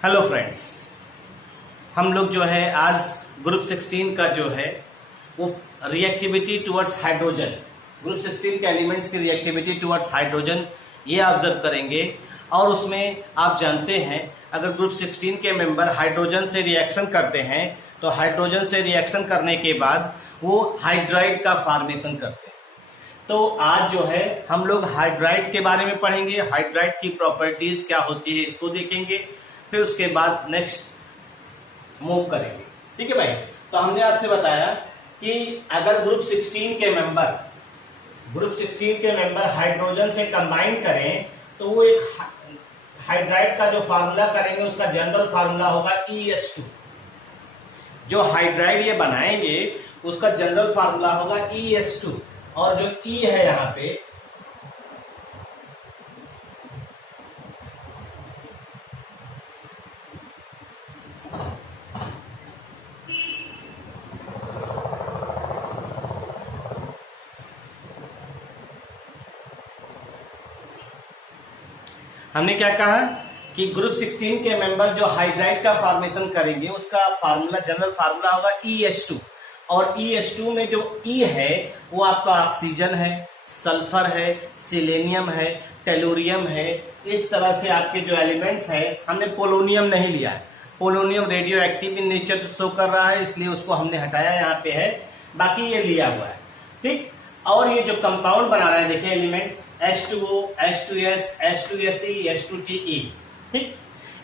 Hello friends, हम लोग जो है आज ग्रुप 16 का जो है वो रिएक्टिविटी टुवर्ड्स हाइड्रोजन, ग्रुप 16 के एलिमेंट्स की रिएक्टिविटी टुवर्ड्स हाइड्रोजन ये ऑब्जर्व करेंगे। और उसमें आप जानते हैं अगर ग्रुप 16 के मेंबर हाइड्रोजन से रिएक्शन करते हैं तो हाइड्रोजन से रिएक्शन करने के बाद वो हाइड्राइड का फॉर्मेशन करते हैं। तो आज जो है हम लोग हाइड्राइड के बारे में पढ़ेंगे, हाइड्राइड की प्रॉपर्टीज क्या होती है इसको देखेंगे, फिर उसके बाद नेक्स्ट मूव करेंगे। ठीक है भाई। तो हमने आपसे बताया कि अगर ग्रुप 16 के मेंबर हाइड्रोजन से कंबाइन करें तो वो एक हाइड्राइड का जो फार्मूला करेंगे उसका जनरल फार्मूला होगा ES2। जो हाइड्राइड ये बनाएंगे उसका जनरल फार्मूला होगा ES2 और जो E है यहां पे हमने क्या कहा कि ग्रुप 16 के मेंबर जो हाइड्राइड का फॉर्मेशन करेंगे उसका फार्मूला जनरल फार्मूला होगा ES2। और ES2 में जो E है वो आपका ऑक्सीजन है, सल्फर है, सिलेनियम है, टेलुरियम है। इस तरह से आपके जो एलिमेंट्स हैं, हमने पोलोनियम नहीं लिया है, polonium radio active in nature show कर रहा है इसलिए उसको हमने हटाया, यहाँ पे है, बाकी ये लिया हुआ है। ठीक। और ये जो कंपाउंड बना रहा है देखिए element H2O, H2S, H2Se, H2Te। ठीक।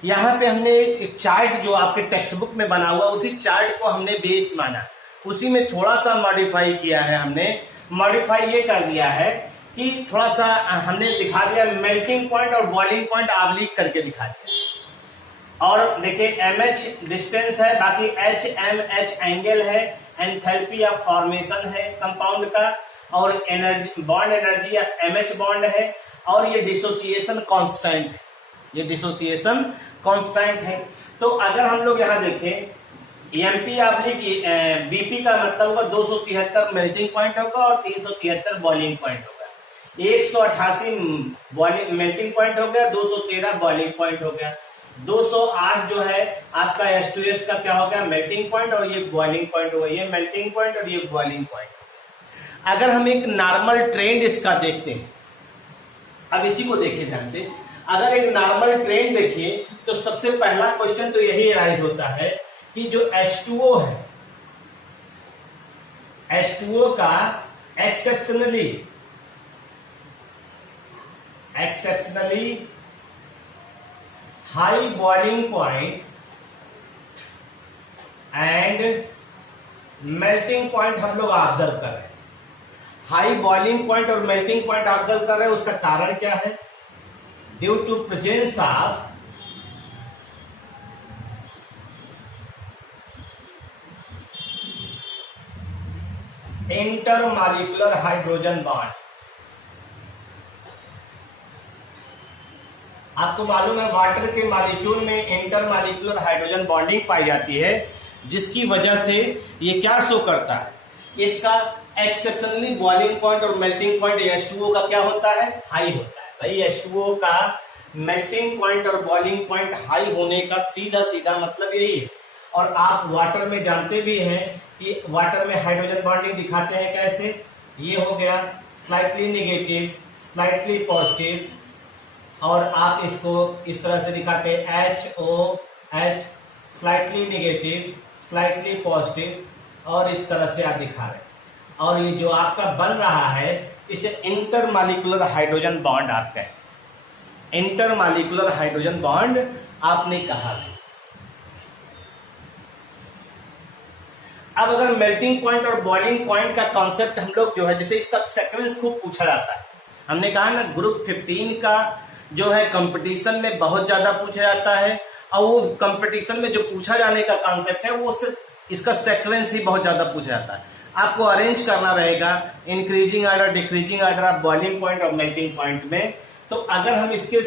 यहाँ पे हमने एक चार्ट जो आपके टेक्स्ट बुक में बना हुआ उसी चार्ट को हमने बेस माना, उसी में थोड़ा सा मॉडिफाई किया है। हमने मॉडिफाई ये कर दिया है कि थोड़ा सा हमने दिखा दिया मेल्टिंग पॉइंट और बॉइलिंग पॉइंट ऑब्लिक करके दिखा दिया। और देखिए MH डिस्टेंस है, बाकी HMH एंगल है, एंथैल्पी ऑफ फॉर्मेशन है कंपाउंड का, और एनर्जी बॉन्ड एनर्जी या MH बॉन्ड है, और ये डिसोसिएशन कांस्टेंट है, ये डिसोसिएशन कांस्टेंट है। तो अगर हम लोग यहाँ देखें MP ऑब्लिक BP का मतलब होगा 273 मेल्टिंग पॉइंट होगा और 373 बॉइलिंग पॉइंट होगा। 188 मेल्टिंग पॉइंट हो गया, 213 बॉइलिंग पॉइंट हो गया। 208 जो है आपका H2S का क्या हो गया, मेल्टिंग पॉइंट, और ये बॉइलिंग पॉइंट होगा, ये मेल्टिंग पॉइंट और ये बॉइलिंग पॉइंट। अगर हम एक नॉर्मल ट्रेंड इसका देखते हैं, अब इसी को देखिए ध्यान से, अगर एक नॉर्मल ट्रेंड देखिए तो सबसे पहला क्वेश्चन तो यही राइज होता है कि जो H2O है, H2O का exceptionally high boiling point and melting point हम लोग ऑब्जर्व कर रहे हैं। हाई बॉइलिंग पॉइंट और मेल्टिंग पॉइंट ऑब्जर्व कर रहे हैं, उसका कारण क्या है? Due to presence of intermolecular hydrogen bond. आपको मालूम है वाटर के मॉलिक्यूल में इंटरमॉलिक्यूलर हाइड्रोजन बॉन्डिंग पाई जाती है, जिसकी वजह से ये क्या शो करता है, इसका एक्सेप्शनली बॉइलिंग पॉइंट और मेल्टिंग पॉइंट H2O का क्या होता है, हाई होता है। भाई H2O का मेल्टिंग पॉइंट और बॉइलिंग पॉइंट हाई होने का सीधा सीधा मतलब यही है। और आप वाटर में जानते भी हैं कि वाटर में हाइड्रोजन बॉन्डिंग दिखाते हैं कैसे, ये हो गया स्लाइटली नेगेटिव, स्लाइटली पॉजिटिव, और आप इसको इस तरह से दिखाते हैं HOH, slightly negative, slightly positive, और इस तरह से आप दिखा रहे हैं। और ये जो आपका बन रहा है इसे इंटरमॉलिक्यूलर हाइड्रोजन बॉन्ड आप कहें, इंटरमॉलिक्यूलर हाइड्रोजन बॉन्ड आपने कहा है। अब अगर मेल्टिंग पॉइंट और बॉइलिंग पॉइंट का कॉन्सेप्ट हम लोग जो है, जैसे इसका सीक्वेंस खूब पूछा जाता है, हमने कहा ना ग्रुप 15 का जो है कंपटीशन में बहुत ज्यादा पूछा जाता है, और वो कंपटीशन में जो पूछा जाने का कॉन्सेप्ट है वो सिर्फ इसका सीक्वेंस ही बहुत ज्यादा पूछा जाता है। आपको अरेंज करना रहेगा increasing order, decreasing order of boiling point और मेल्टिंग पॉइंट में। तो अगर हम इसके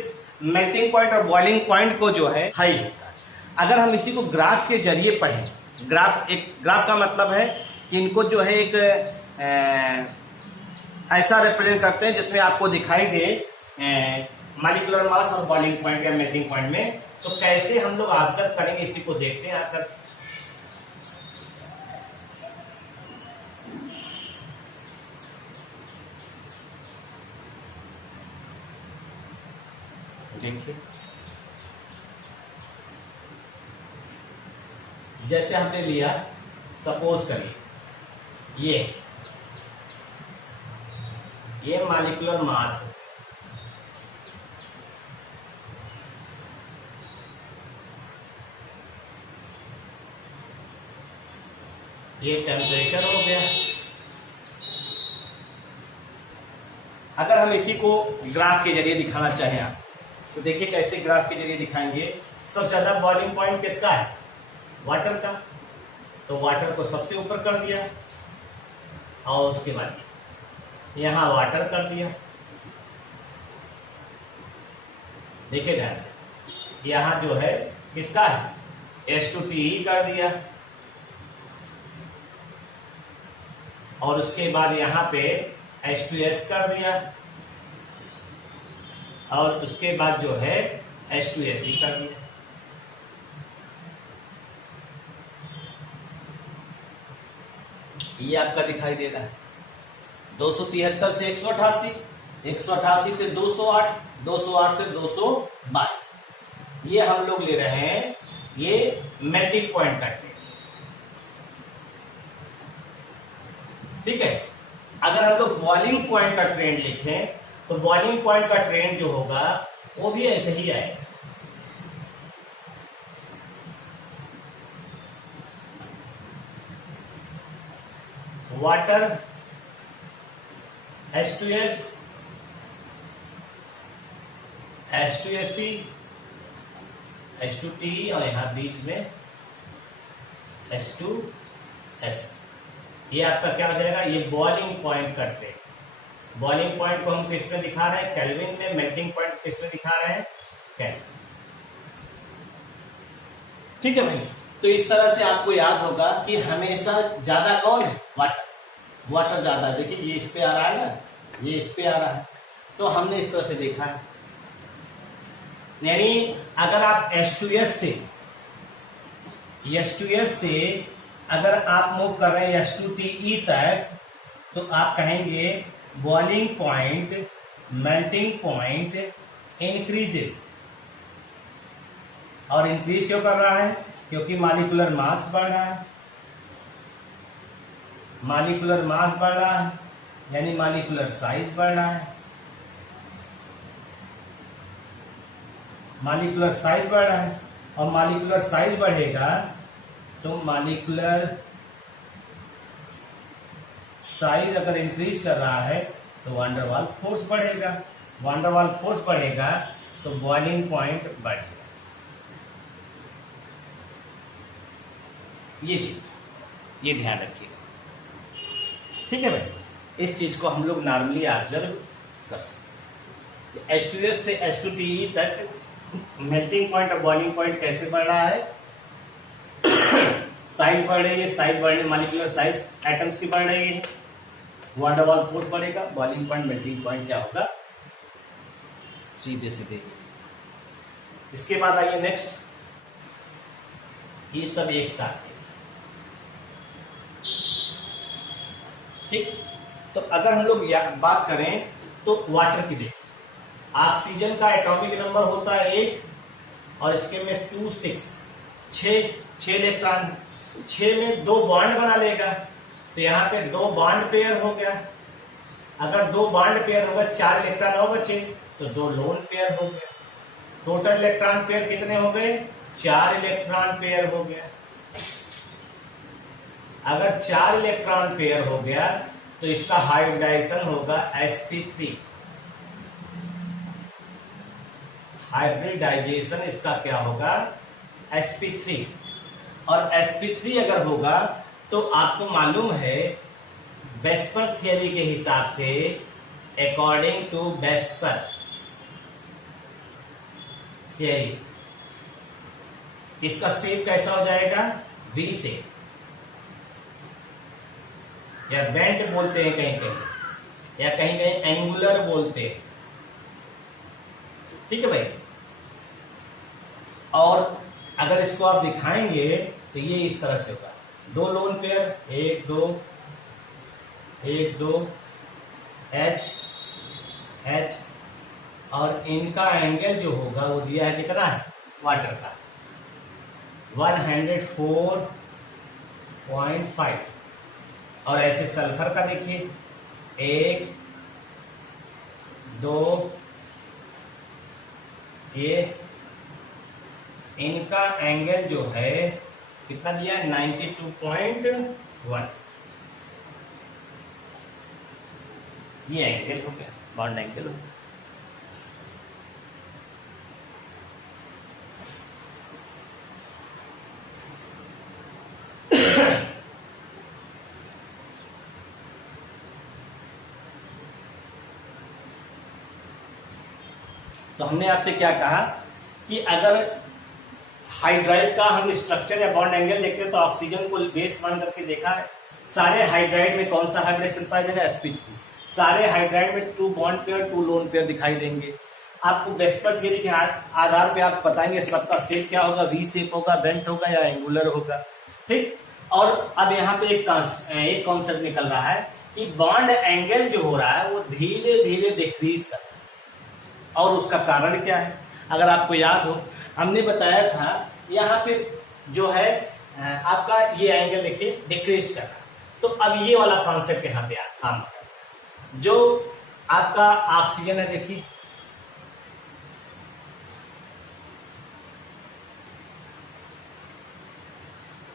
मेल्टिंग पॉइंट और बॉइलिंग पॉइंट को जो है हाई होता है, अगर हम इसी को ग्राफ के जरिए पढ़ें, ग्राफ का मतलब है कि इनको जो है एक ऐसा रिप्रेजेंट करते हैं जिसमें आपको दिखाई दे मॉलिक्यूलर मास और बॉइलिंग पॉइंट या मेल्टिंग पॉइंट में। तो कैसे हम लोग ऑब्जर्व करेंगे इसी को देखते हैं आकर। देखिए जैसे हमने लिया, सपोज करिए ये मॉलिक्यूलर मास है, ये टेम्परेचर हो गया। अगर हम इसी को ग्राफ के जरिए दिखाना चाहें आप, तो देखिए कैसे ग्राफ के जरिए दिखाएंगे। सबसे ज्यादा बॉइलिंग पॉइंट किसका है? वाटर का। तो वाटर को सबसे ऊपर कर दिया और उसके बाद यहां वाटर कर दिया। देखिए ध्यान से, यहां जो है किसका है? H2TE कर दिया और उसके बाद यहां पे H2S कर दिया और उसके बाद जो है H2SE कर दिया। ये आपका दिखाई दे रहा है 273 से 188, 188 से 208, 208 से 222। ये हम लोग ले रहे हैं ये मेल्टिंग पॉइंट का ट्रेंड। ठीक है, अगर हम लोग बॉइलिंग पॉइंट का ट्रेंड लिखें तो बॉइलिंग पॉइंट का ट्रेंड जो होगा वो भी ऐसे ही आएगा। वाटर, H2S, H2SE, H2TE और यहां बीच में H2S। ये आपका क्या हो जाएगा? ये बॉइलिंग पॉइंट का ट्रेंड। बॉइलिंग पॉइंट को हम किस में दिखा रहे हैं? केल्विन में। मेल्टिंग पॉइंट किस में दिखा रहे हैं? केल्विन। ठीक है भाई, तो इस तरह से आपको याद होगा कि हमेशा ज्यादा कौन है? वाटर। वाटर ज्यादा है। देखिए ये इस पे आ रहा है ना, ये इस पे आ रहा है, तो हमने इस तरह से देखा है। यानी अगर आप H2S से अगर आप मूव कर रहे हैं H2TE तक, तो आप कहेंगे boiling point, melting point increases. और इंक्रीज क्यों कर रहा है? क्योंकि मॉलिक्यूलर मास बढ़ रहा है। मॉलिक्यूलर मास बढ़ रहा है यानी मॉलिक्यूलर साइज बढ़ रहा है। मॉलिक्यूलर साइज बढ़ रहा है और मॉलिक्यूलर साइज बढ़ेगा तो मॉलिक्यूलर साइज अगर इंक्रीज कर रहा है तो वान डेर वाल फोर्स बढ़ेगा। वान डेर वाल फोर्स बढ़ेगा तो बॉइलिंग पॉइंट बढ़ेगा। ये चीज, ये ध्यान रखिएगा। ठीक है भाई, इस चीज को हम लोग नॉर्मली ऑब्जर्व कर सकते। H2S से H2TE तक मेल्टिंग पॉइंट और बॉइलिंग पॉइंट कैसे बढ़ रहा है? साइज बढ़ रही है, साइज बढ़ रही है, मॉलिक्यूलर साइज एटम्स की बढ़ रही है, वान डेर वाल फोर्स बढ़ेगा, बॉइलिंग पॉइंट, मेल्टिंग पॉइंट क्या होगा? सीधे सीधे। इसके बाद आइए नेक्स्ट, ये सब एक साथ है। ठीक, तो अगर हम लोग बात करें तो वाटर की देखिए, ऑक्सीजन का एटॉमिक नंबर होता है 8 और इसके में 2 6 इलेक्ट्रॉन, 6 में 2 बॉन्ड बना लेगा तो यहाँ पे 2 बॉन्ड पेयर हो गया। अगर 2 बॉन्ड पेयर होगा 4 इलेक्ट्रॉन और बचे तो 2 लोन पेयर हो गया। टोटल इलेक्ट्रॉन पेयर कितने हो गए? 4 इलेक्ट्रॉन पेयर हो गया। अगर 4 इलेक्ट्रॉन पेयर हो गया तो इसका हाइब्रिडाइजेशन होगा sp3। हाइब्रिडाइजेशन इसका क्या होगा? sp3। और sp3 अगर होगा तो आपको मालूम है वेस्पर थियरी के हिसाब से, अकॉर्डिंग टू वेस्पर थियरी, इसका शेप कैसा हो जाएगा? V शेप, या बेंट बोलते हैं कहीं कहीं, या कहीं कहीं एंगुलर बोलते हैं। ठीक है भाई। और अगर इसको आप दिखाएंगे तो ये इस तरह से होगा, दो लोन पेयर, 1 2 1 2 H H, और इनका एंगल जो होगा वो दिया है कितना है वाटर का 104.5। और ऐसे सल्फर का देखिए 1 2, ये इनका एंगल जो है कितना दिया है 92.1। ये एंगल हो गया, बॉन्ड एंगल हो गया। तो हमने आपसे क्या कहा कि अगर हाइड्राइड का हम स्ट्रक्चर या बॉन्ड एंगल देखते हैं तो ऑक्सीजन को बेस मान करके देखा है। सारे हाइड्राइड में कौन सा हाइब्रिडेशन पाया जाएगा sp3। सारे हाइड्राइड में 2 बॉन्ड पेयर 2 लोन पेयर दिखाई देंगे। आपको वेस्पर थ्योरी के आधार पे आप बताएंगे सबका शेप क्या होगा, वी शेप होगा, बेंट होगा या एंगुलर होगा। ठीक। और अब यहाँ पे एक कॉन्सेप्ट निकल रहा है कि बॉन्ड एंगल जो हो रहा है वो धीरे धीरे डिक्रीज कर रहा है। और उसका कारण क्या है, अगर आपको याद हो हमने बताया था यहाँ पे जो है आपका ये एंगल देखिए डिक्रीज कर रहा है। तो अब ये वाला कॉन्सेप्ट यहाँ पे काम कर रहा है। जो आपका ऑक्सीजन है देखिए,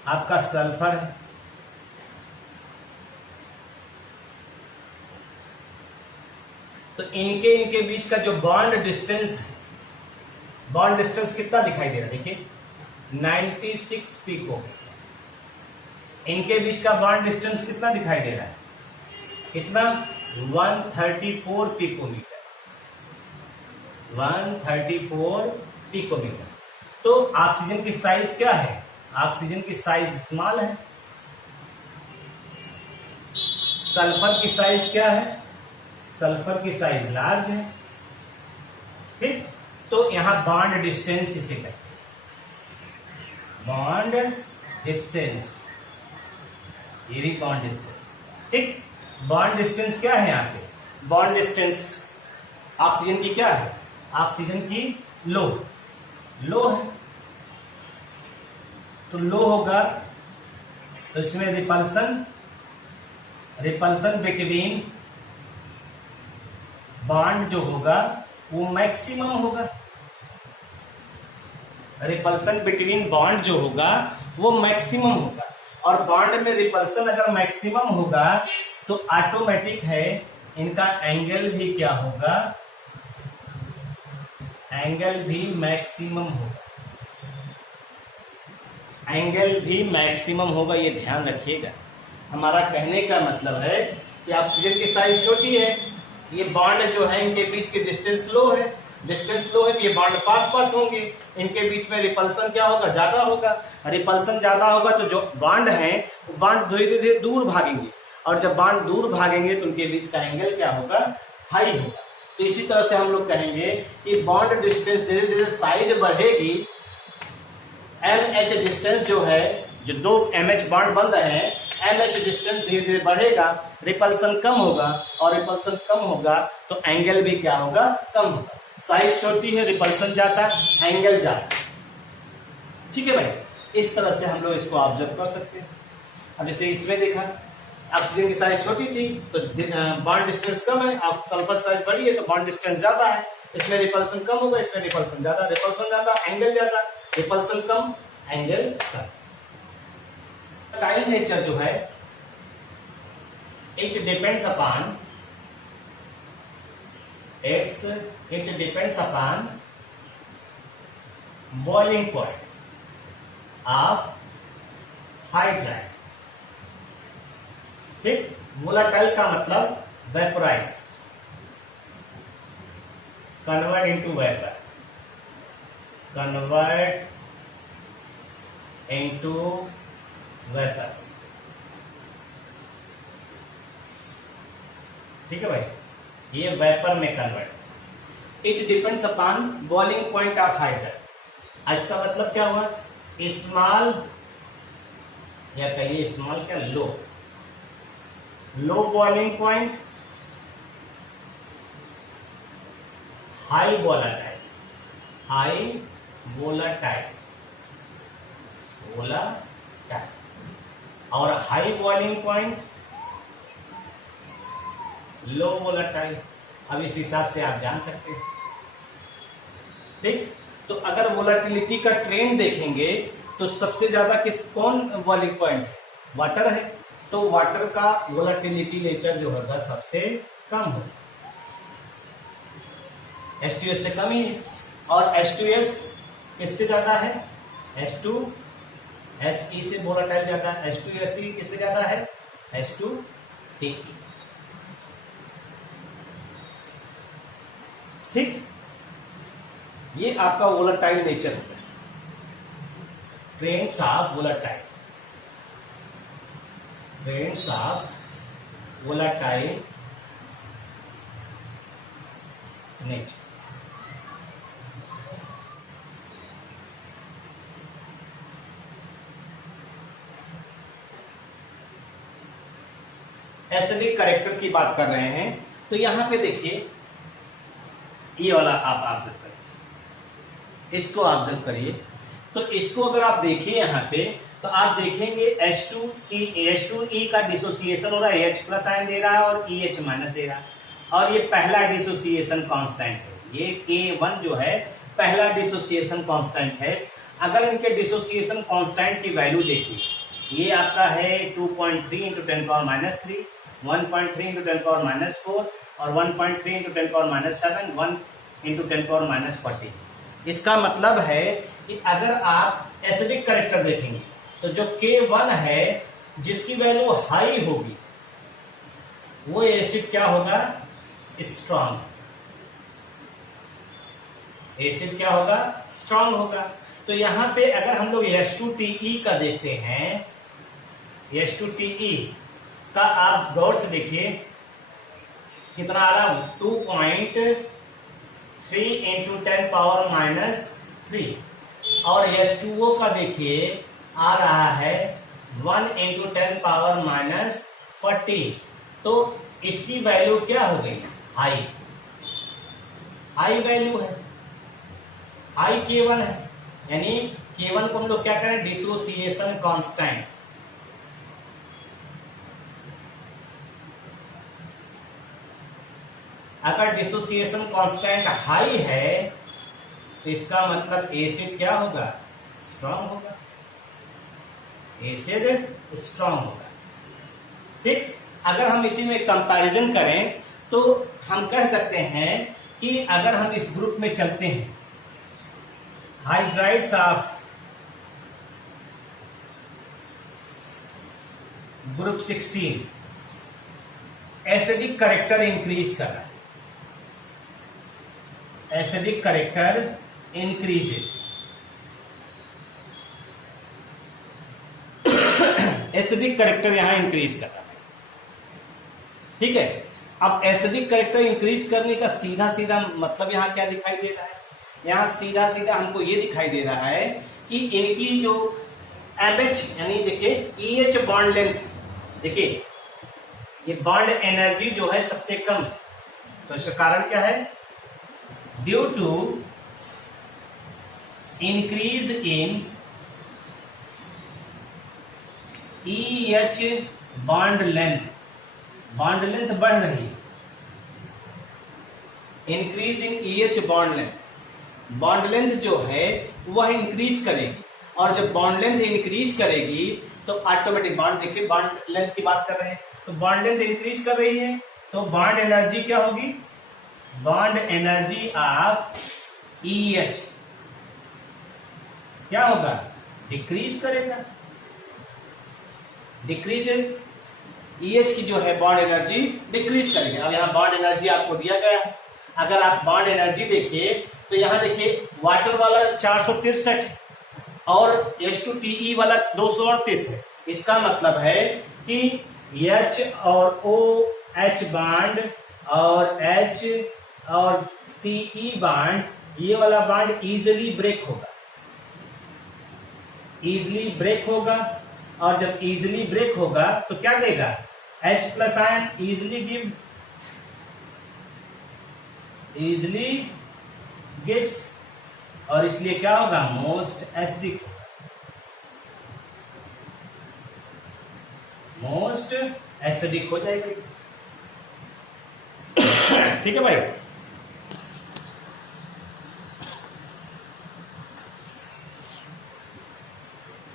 आपका सल्फर है, तो इनके बीच का जो बॉन्ड डिस्टेंस है, बॉन्ड डिस्टेंस कितना दिखाई दे रहा है देखिए 96 पिको। इनके बीच का बॉन्ड डिस्टेंस कितना दिखाई दे रहा है, कितना 134 पिकोमीटर, 134 पिकोमीटर। तो ऑक्सीजन की साइज क्या है, ऑक्सीजन की साइज स्मॉल है। सल्फर की साइज क्या है, सल्फर की साइज लार्ज है। ठीक। तो यहां बॉन्ड डिस्टेंस इसे कहते हैं, बॉन्ड डिस्टेंस, ये भी बॉन्ड डिस्टेंस। ठीक। बॉन्ड डिस्टेंस क्या है यहाँ पे, बॉन्ड डिस्टेंस ऑक्सीजन की क्या है, ऑक्सीजन की लो है। तो लो होगा तो इसमें रिपल्सन बिटवीन बॉन्ड जो होगा वो मैक्सिमम होगा। रिपल्सन बिटवीन बॉन्ड जो होगा वो मैक्सिमम होगा। और बॉन्ड में रिपल्सन अगर मैक्सिमम होगा तो ऑटोमेटिक है इनका एंगल भी क्या होगा, एंगल भी मैक्सिमम होगा, एंगल भी मैक्सिमम होगा। ये ध्यान रखिएगा। हमारा कहने का मतलब है कि ऑक्सीजन की साइज छोटी है, ये बॉन्ड जो है इनके बीच की डिस्टेंस लो है, डिस्टेंस लो है तो ये बॉन्ड पास होंगे, इनके बीच में रिपल्सन क्या होगा, ज्यादा होगा। रिपल्सन ज्यादा होगा तो जो बॉन्ड है वो बॉन्ड धीरे धीरे दूर भागेंगे, और जब बॉन्ड दूर भागेंगे तो उनके बीच का एंगल क्या होगा, हाई होगा। तो इसी तरह से हम लोग कहेंगे कि बॉन्ड डिस्टेंस जैसे जैसे साइज बढ़ेगी, MH डिस्टेंस जो है, जो 2 MH बॉन्ड बन रहे हैं, MH डिस्टेंस धीरे धीरे बढ़ेगा, रिपल्सन कम होगा, और रिपल्सन कम होगा तो एंगल भी क्या होगा, कम होगा। साइज छोटी है, रिपल्सन जाता है, एंगल जाता है। ठीक है भाई, इस तरह से हम लोग इसको ऑब्जर्व कर सकते हैं। अब जैसे इसमें देखा ऑक्सीजन की साइज छोटी थी तो बॉन्ड डिस्टेंस कम है, अब सल्फर साइज बड़ी है तो बॉन्ड डिस्टेंस ज्यादा है, इसमें रिपल्सन कम होगा, इसमें रिपल्सन ज्यादा, रिपल्सन ज्यादा एंगल ज्यादा, रिपल्सन कम एंगल कम। टाइल नेचर जो है it depends upon boiling point of hydride. ठीक। वोलाटाइल का मतलब vaporise, convert into vapour, convert into vapours. ठीक है भाई, ये वेपर में convert. It depends upon boiling point of hydride. आज का मतलब क्या हुआ, स्मॉल या कहिए स्मॉल क्या, low boiling point, high volatile, और हाई बॉइलिंग पॉइंट, लो वोलाटाइल। अब इस हिसाब से आप जान सकते हैं। ठीक, तो अगर वोलाटिलिटी का ट्रेंड देखेंगे तो सबसे ज्यादा कौन बॉइलिंग पॉइंट, वाटर है, तो वाटर का वोलाटिलिटी नेचर जो होगा सबसे कम होगा, H2S से कम ही है। और H2S किससे ज्यादा है, H2SE से वोलाटाइल ज्यादा है, H2SE किससे ज्यादा है, H2TE। ठीक, ये आपका वोलाटाइल नेचर होता है, trends of volatile nature. Acidic character की बात कर रहे हैं, तो यहां पे देखिए ये वाला आप ऑब्जर्व करिए, इसको ऑब्जर्व करिए। तो इसको अगर आप देखिए यहां पे, तो आप देखेंगे H2E का डिसोसिएशन हो रहा है, H प्लस आयन दे रहा है और EH माइनस दे रहा है, और ये पहला डिसोसिएशन कांस्टेंट है, ये K1 जो है पहला डिसोसिएशन कांस्टेंट है। अगर इनके डिसोसिएशन कांस्टेंट की वैल्यू देखिए, ये आपका है 2.3 into 10 power minus 3, 1.3 into 10 power minus 4 और 1.3 into 10 power minus 7, 1 into 10 power minus 40। इसका मतलब है कि अगर आप एसिडिक करेक्टर देखेंगे तो जो K1 है जिसकी वैल्यू हाई होगी वो एसिड क्या होगा, स्ट्रॉन्ग, एसिड क्या होगा, स्ट्रॉन्ग होगा। तो यहां पे अगर हम लोग H2TE का देखते हैं, H2TE का आप गौर से देखिए कितना आ रहा है, 2.3 इंटू 10 पावर माइनस 3, और H2O का देखिए आ रहा है 1 इंटू 10 पावर माइनस 40। तो इसकी वैल्यू क्या हो गई, हाई वैल्यू है, हाई K1 है, यानी K1 को हम लोग क्या करें, डिसोसिएशन कांस्टेंट। अगर डिसोसिएशन कांस्टेंट हाई है तो इसका मतलब एसिड क्या होगा, स्ट्रांग होगा, एसिड स्ट्रांग होगा। ठीक, अगर हम इसी में कंपैरिजन करें तो हम कह सकते हैं कि अगर हम इस ग्रुप में चलते हैं, hydrides of group 16, acidic character increase कर रहा है, acidic character increases, acidic character यहां इंक्रीज कर रहा है। ठीक है, अब एसिडिक करेक्टर इंक्रीज करने का सीधा सीधा मतलब यहां क्या दिखाई दे रहा है, यहां सीधा सीधा हमको ये दिखाई दे रहा है कि इनकी जो एमएच यानी देखिए EH बॉन्ड लेंथ, देखिए ये बॉन्ड एनर्जी जो है सबसे कम, तो इसका कारण क्या है, due to increase in EH bond length, bond length बढ़ रही है, increase in EH bond length, bond length जो है वह इंक्रीज करेगी, और जब बॉन्ड लेंथ इंक्रीज करेगी तो ऑटोमेटिक बॉन्ड, देखिए बॉन्ड लेंथ की बात कर रहे हैं, तो बॉन्ड लेंथ इंक्रीज कर रही है तो बॉन्ड एनर्जी क्या होगी, बॉन्ड एनर्जी ऑफ EH क्या होगा, डिक्रीज करेगा, डिक्रीजेस, EH की जो है बॉन्ड एनर्जी डिक्रीज करेगी। अब यहाँ बॉन्ड एनर्जी आपको दिया गया है, अगर आप बॉन्ड एनर्जी देखिए तो यहाँ देखिए वाटर वाला 463 और H2TE वाला 238 है। इसका मतलब है कि H और OH बॉन्ड और H और Te बाड, ये वाला बाड इजिली ब्रेक होगा, इजिली ब्रेक होगा। और जब इजिली ब्रेक होगा तो क्या देगा, H plus ion easily gives, और इसलिए क्या होगा, मोस्ट एसिडिक होगा, मोस्ट एसिडिक हो जाएगा। ठीक है भाई,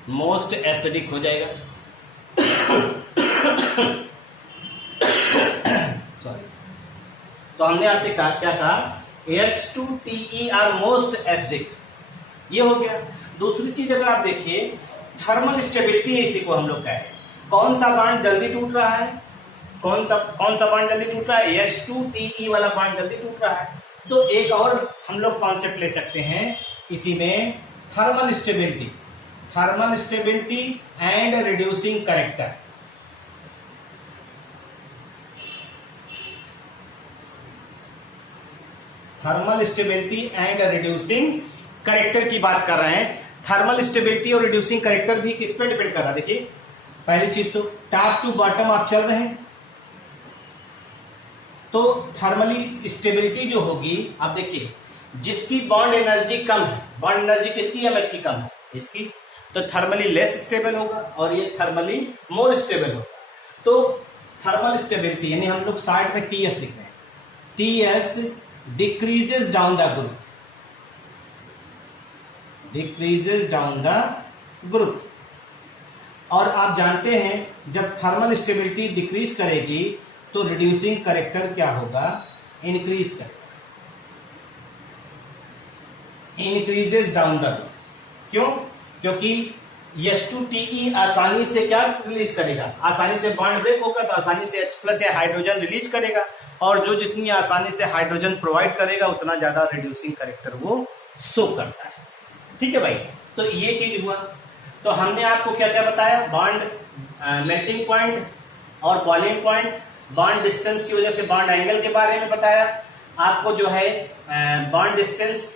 मोस्ट एसिडिक हो जाएगा। सॉरी, तो हमने आपसे कहा, क्या कहा, H2Te आर मोस्ट एसिडिक, ये हो गया। दूसरी चीज अगर आप देखिए, थर्मल स्टेबिलिटी, इसी को हम लोग कहें, कौन सा बांड जल्दी टूट रहा है, कौन सा बांड जल्दी टूट रहा है, H2Te वाला बांड जल्दी टूट रहा है। तो एक और हम लोग कॉन्सेप्ट ले सकते हैं इसी में, thermal stability and reducing character. Thermal stability and reducing character की बात कर रहे हैं। थर्मल स्टेबिलिटी और रिड्यूसिंग करेक्टर भी किस पे डिपेंड कर रहा है, देखिए पहली चीज तो टॉप टू बॉटम आप चल रहे हैं, तो थर्मली स्टेबिलिटी जो होगी, आप देखिए जिसकी बॉन्ड एनर्जी कम है, बॉन्ड एनर्जी किसकी, एमएच की कम है, इसकी, तो थर्मली लेस स्टेबल होगा, और ये थर्मली मोर स्टेबल होगा। तो थर्मल स्टेबिलिटी यानी हम लोग साइड में टीएस लिख रहे हैं, TS decreases down the group, decreases down the group. और आप जानते हैं जब थर्मल स्टेबिलिटी डिक्रीज करेगी तो रिड्यूसिंग करेक्टर क्या होगा, इंक्रीज करेगा, इंक्रीजेस डाउन द ग्रुप। क्यों, क्योंकि H2Te आसानी से क्या रिलीज करेगा, आसानी से बॉन्ड ब्रेक होगा तो आसानी से H प्लस या हाइड्रोजन रिलीज करेगा, और जो जितनी आसानी से हाइड्रोजन प्रोवाइड करेगा उतना ज्यादा रिड्यूसिंग करेक्टर वो शो करता है। ठीक है भाई, तो ये चीज हुआ। तो हमने आपको क्या क्या बताया, बॉन्ड मेल्टिंग पॉइंट और बॉइलिंग पॉइंट, बॉन्ड डिस्टेंस की वजह से बॉन्ड एंगल के बारे में बताया आपको, जो है बॉन्ड डिस्टेंस,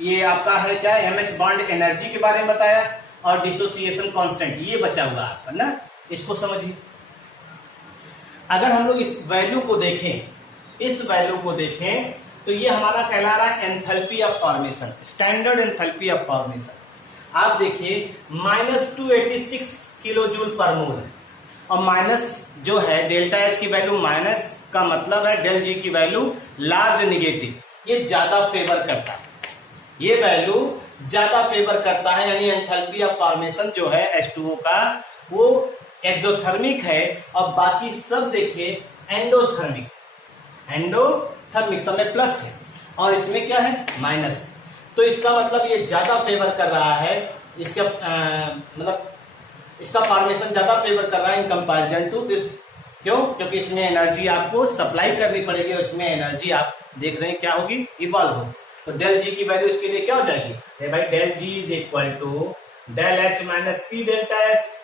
ये आपका है क्या, एमएच बॉन्ड एनर्जी के बारे में बताया, और डिसोसिएशन कांस्टेंट, ये बचा हुआ आपका ना, इसको समझिए। अगर हम लोग इस वैल्यू को देखें, इस वैल्यू को देखें, तो ये हमारा कहला रहा है enthalpy of formation, standard enthalpy of formation. आप देखिए -286 किलो जूल पर मोल है, और माइनस जो है डेल्टा एच की वैल्यू, माइनस का मतलब है डेल जी की वैल्यू लार्ज निगेटिव, ये ज्यादा फेवर करता है, ये वैल्यू ज्यादा फेवर करता है, यानी एंथैल्पी ऑफ फॉर्मेशन जो है H2O का वो एक्सोथर्मिक है, और बाकी सब देखिए एंडोथर्मिक, एंडोथर्मिक सब में प्लस है और इसमें क्या है माइनस। तो इसका मतलब ये ज्यादा फेवर कर रहा है, इसका मतलब इसका फॉर्मेशन ज्यादा फेवर कर रहा है इन कंपैरिजन टू दिस। क्यों, क्योंकि इसमें एनर्जी आपको सप्लाई करनी पड़ेगी, और इसमें एनर्जी आप देख रहे हैं क्या होगी, इवॉल्व होगी। तो डेल जी की वैल्यू इसके लिए क्या हो जाएगी भाई, del G is equal to del H minus T delta S.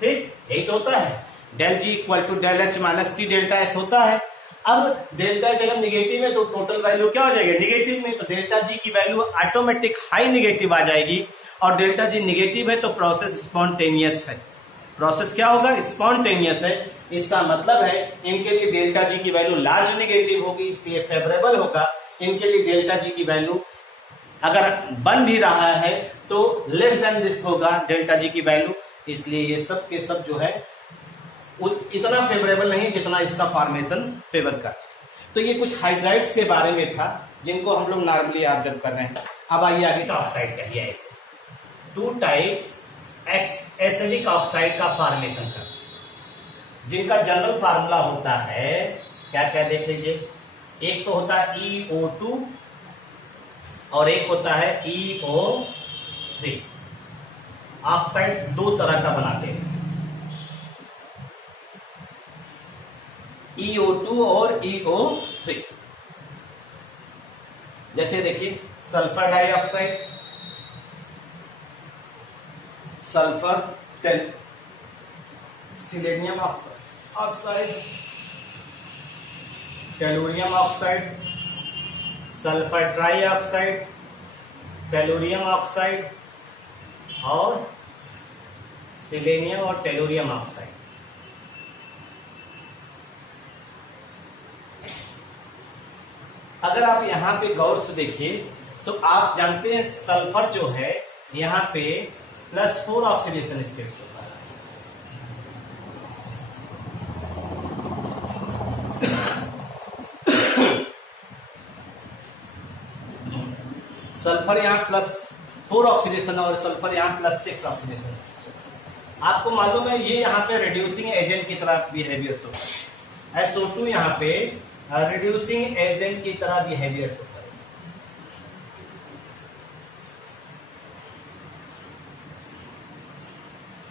ठीक, यही तो होता है, del G equal to del H minus T delta S होता है। अब डेल्टा एच अगर निगेटिव है तो टोटल वैल्यू क्या हो जाएगी, निगेटिव में, तो डेल्टा जी की वैल्यू ऑटोमेटिक हाई निगेटिव आ जाएगी, और डेल्टा जी निगेटिव है तो प्रोसेस स्पॉन्टेनियस है, प्रोसेस क्या होगा, स्पॉन्टेनियस है। इसका मतलब है इनके लिए डेल्टा जी की वैल्यू लार्ज निगेटिव होगी, इसलिए फेवरेबल होगा। इनके लिए डेल्टा जी की वैल्यू अगर बन भी रहा है तो लेस देन दिस होगा डेल्टा जी की वैल्यू, इसलिए ये सब के सब जो है इतना फेवरेबल नहीं जितना इसका फॉर्मेशन फेवर कर। तो ये कुछ हाइड्राइड्स के बारे में था जिनको हम लोग नॉर्मली ऑब्जर्व कर रहे हैं। अब आइए आगे, तो ऑक्साइड कहिए ऐसे 2 टाइप्स एसिडिक ऑक्साइड का फॉर्मेशन कर, जिनका जनरल फार्मूला होता है क्या क्या देख लीजिए, एक तो होता है EO2 और एक होता है EO3। ऑक्साइड्स दो तरह का बनाते हैं, EO2 और EO3। जैसे देखिए sulphur dioxide, sulphur selenium oxide, tellurium oxide, sulphur trioxide, tellurium oxide और सिलेनियम और टेलुरियम ऑक्साइड। अगर आप यहां पे गौर से देखिए तो आप जानते हैं सल्फर जो है यहां पे +4 ऑक्सीडेशन स्टेट्स होता है। सल्फर यहां +4 ऑक्सीडेशन और सल्फर यहां +6 ऑक्सीडेशन। आपको मालूम है ये यहां पे रिड्यूसिंग एजेंट की तरह बिहेवियर्स होता है। SO2 यहां पे रिड्यूसिंग एजेंट की तरह बिहेवियर्स होता है।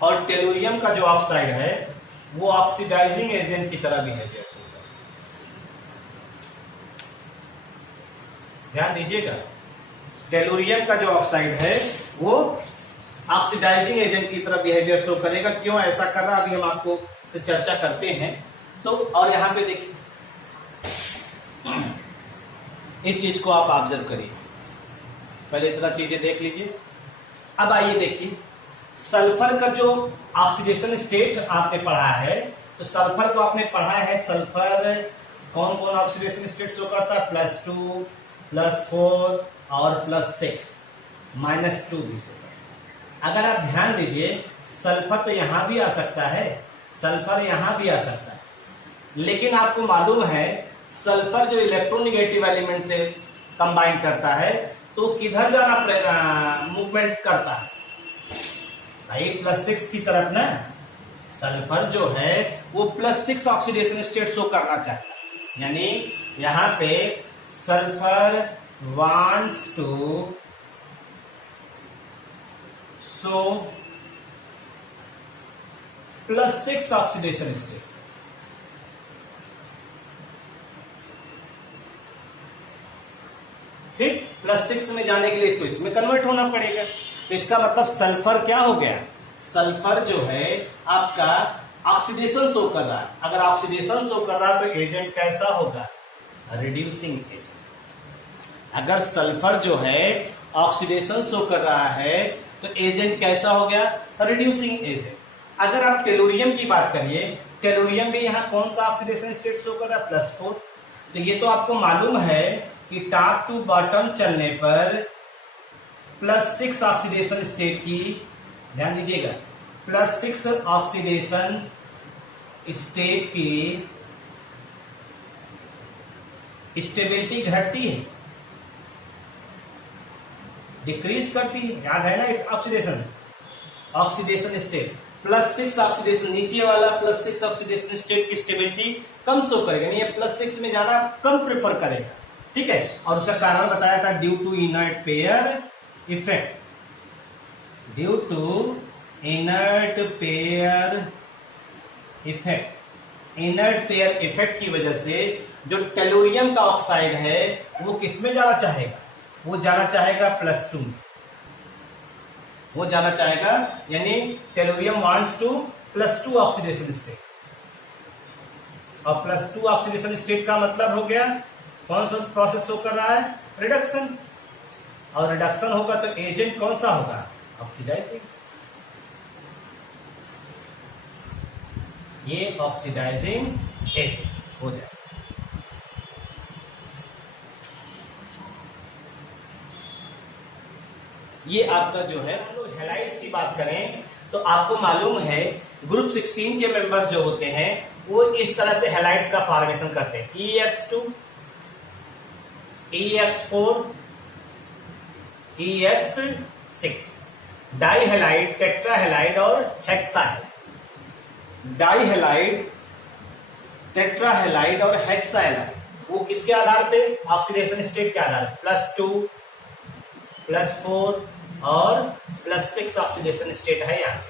और टेलुरियम का जो ऑक्साइड है वो ऑक्सीडाइजिंग एजेंट की तरह बिहेवियर्स होता है। ध्यान दीजिएगा, टेलुरियम का जो ऑक्साइड है वो ऑक्सीडाइजिंग एजेंट की तरह बिहेवियर शो करेगा। क्यों ऐसा कर रहा है अभी हम आपको से चर्चा करते हैं। तो और यहां पे देखिए इस चीज को आप ऑब्जर्व करिए, पहले इतना चीजें देख लीजिए। अब आइए देखिए सल्फर का जो ऑक्सीडेशन स्टेट आपने पढ़ा है, तो सल्फर को आपने पढ़ा है सल्फर कौन कौन ऑक्सीडेशन स्टेट शो करता है, +2, +4 और +6, -2 भी शो करता है। अगर आप ध्यान दीजिए सल्फर तो यहां भी आ सकता है, सल्फर यहां भी आ सकता है, लेकिन आपको मालूम है सल्फर जो इलेक्ट्रोनिगेटिव एलिमेंट से कंबाइन करता है तो किधर जाना मूवमेंट करता है भाई, +6 की तरफ ना। सल्फर जो है वो +6 ऑक्सीडेशन स्टेट शो करना चाहता है, यानी यहां पे sulphur wants to show +6 oxidation state. ठीक, +6 में जाने के लिए इसको इसमें कन्वर्ट होना पड़ेगा। तो इसका मतलब सल्फर क्या हो गया, सल्फर जो है आपका ऑक्सीडेशन शो कर रहा है। अगर ऑक्सीडेशन शो कर रहा है तो एजेंट कैसा होगा, रिड्यूसिंग एजेंट। अगर सल्फर जो है ऑक्सीडेशन शो कर रहा है तो एजेंट कैसा हो गया, रिड्यूसिंग एजेंट। अगर आप टेलुरियम की बात करिए, टेलुरियम भी यहां कौन सा ऑक्सीडेशन स्टेट शो कर रहा है, +4। तो ये तो आपको मालूम है कि टॉप टू बॉटम चलने पर +6 ऑक्सीडेशन स्टेट की, ध्यान दीजिएगा, +6 ऑक्सीडेशन स्टेट की स्टेबिलिटी घटती है, डिक्रीज करती है। याद है ना एक ऑक्सीडेशन स्टेट +6 ऑक्सीडेशन, नीचे वाला +6 ऑक्सीडेशन स्टेट की स्टेबिलिटी कम शो करेगा, यानी ये +6 में जाना कम प्रेफर करेगा। ठीक है, और उसका कारण बताया था due to inert pair effect, due to inert pair effect. Inert pair effect की वजह से जो टेलुरियम का ऑक्साइड है वो किसमें जाना चाहेगा, वो जाना चाहेगा +2 में, वो जाना चाहेगा, यानी tellurium wants to +2 oxidation state. और +2 ऑक्सीडेशन स्टेट का मतलब हो गया कौन सा प्रोसेस शो कर रहा है, रिडक्शन। और रिडक्शन होगा तो एजेंट कौन सा होगा, ऑक्सीडाइजिंग। ये ऑक्सीडाइजिंग एजेंट हो जाए। ये आपका जो है हैलाइड्स की बात करें तो आपको मालूम है ग्रुप 16 के मेंबर्स जो होते हैं वो इस तरह से हैलाइड्स का फॉर्मेशन करते हैं, EX2, EX4, EX6, डाइहैलाइड, टेट्राहैलाइड और हेक्साहैलाइड। डाइहैलाइड, टेट्राहैलाइड और हेक्साहैलाइड वो किसके आधार पे, ऑक्सीडेशन स्टेट के आधार पे, +2, +4 और +6 ऑक्सीडेशन स्टेट है यहाँ पे।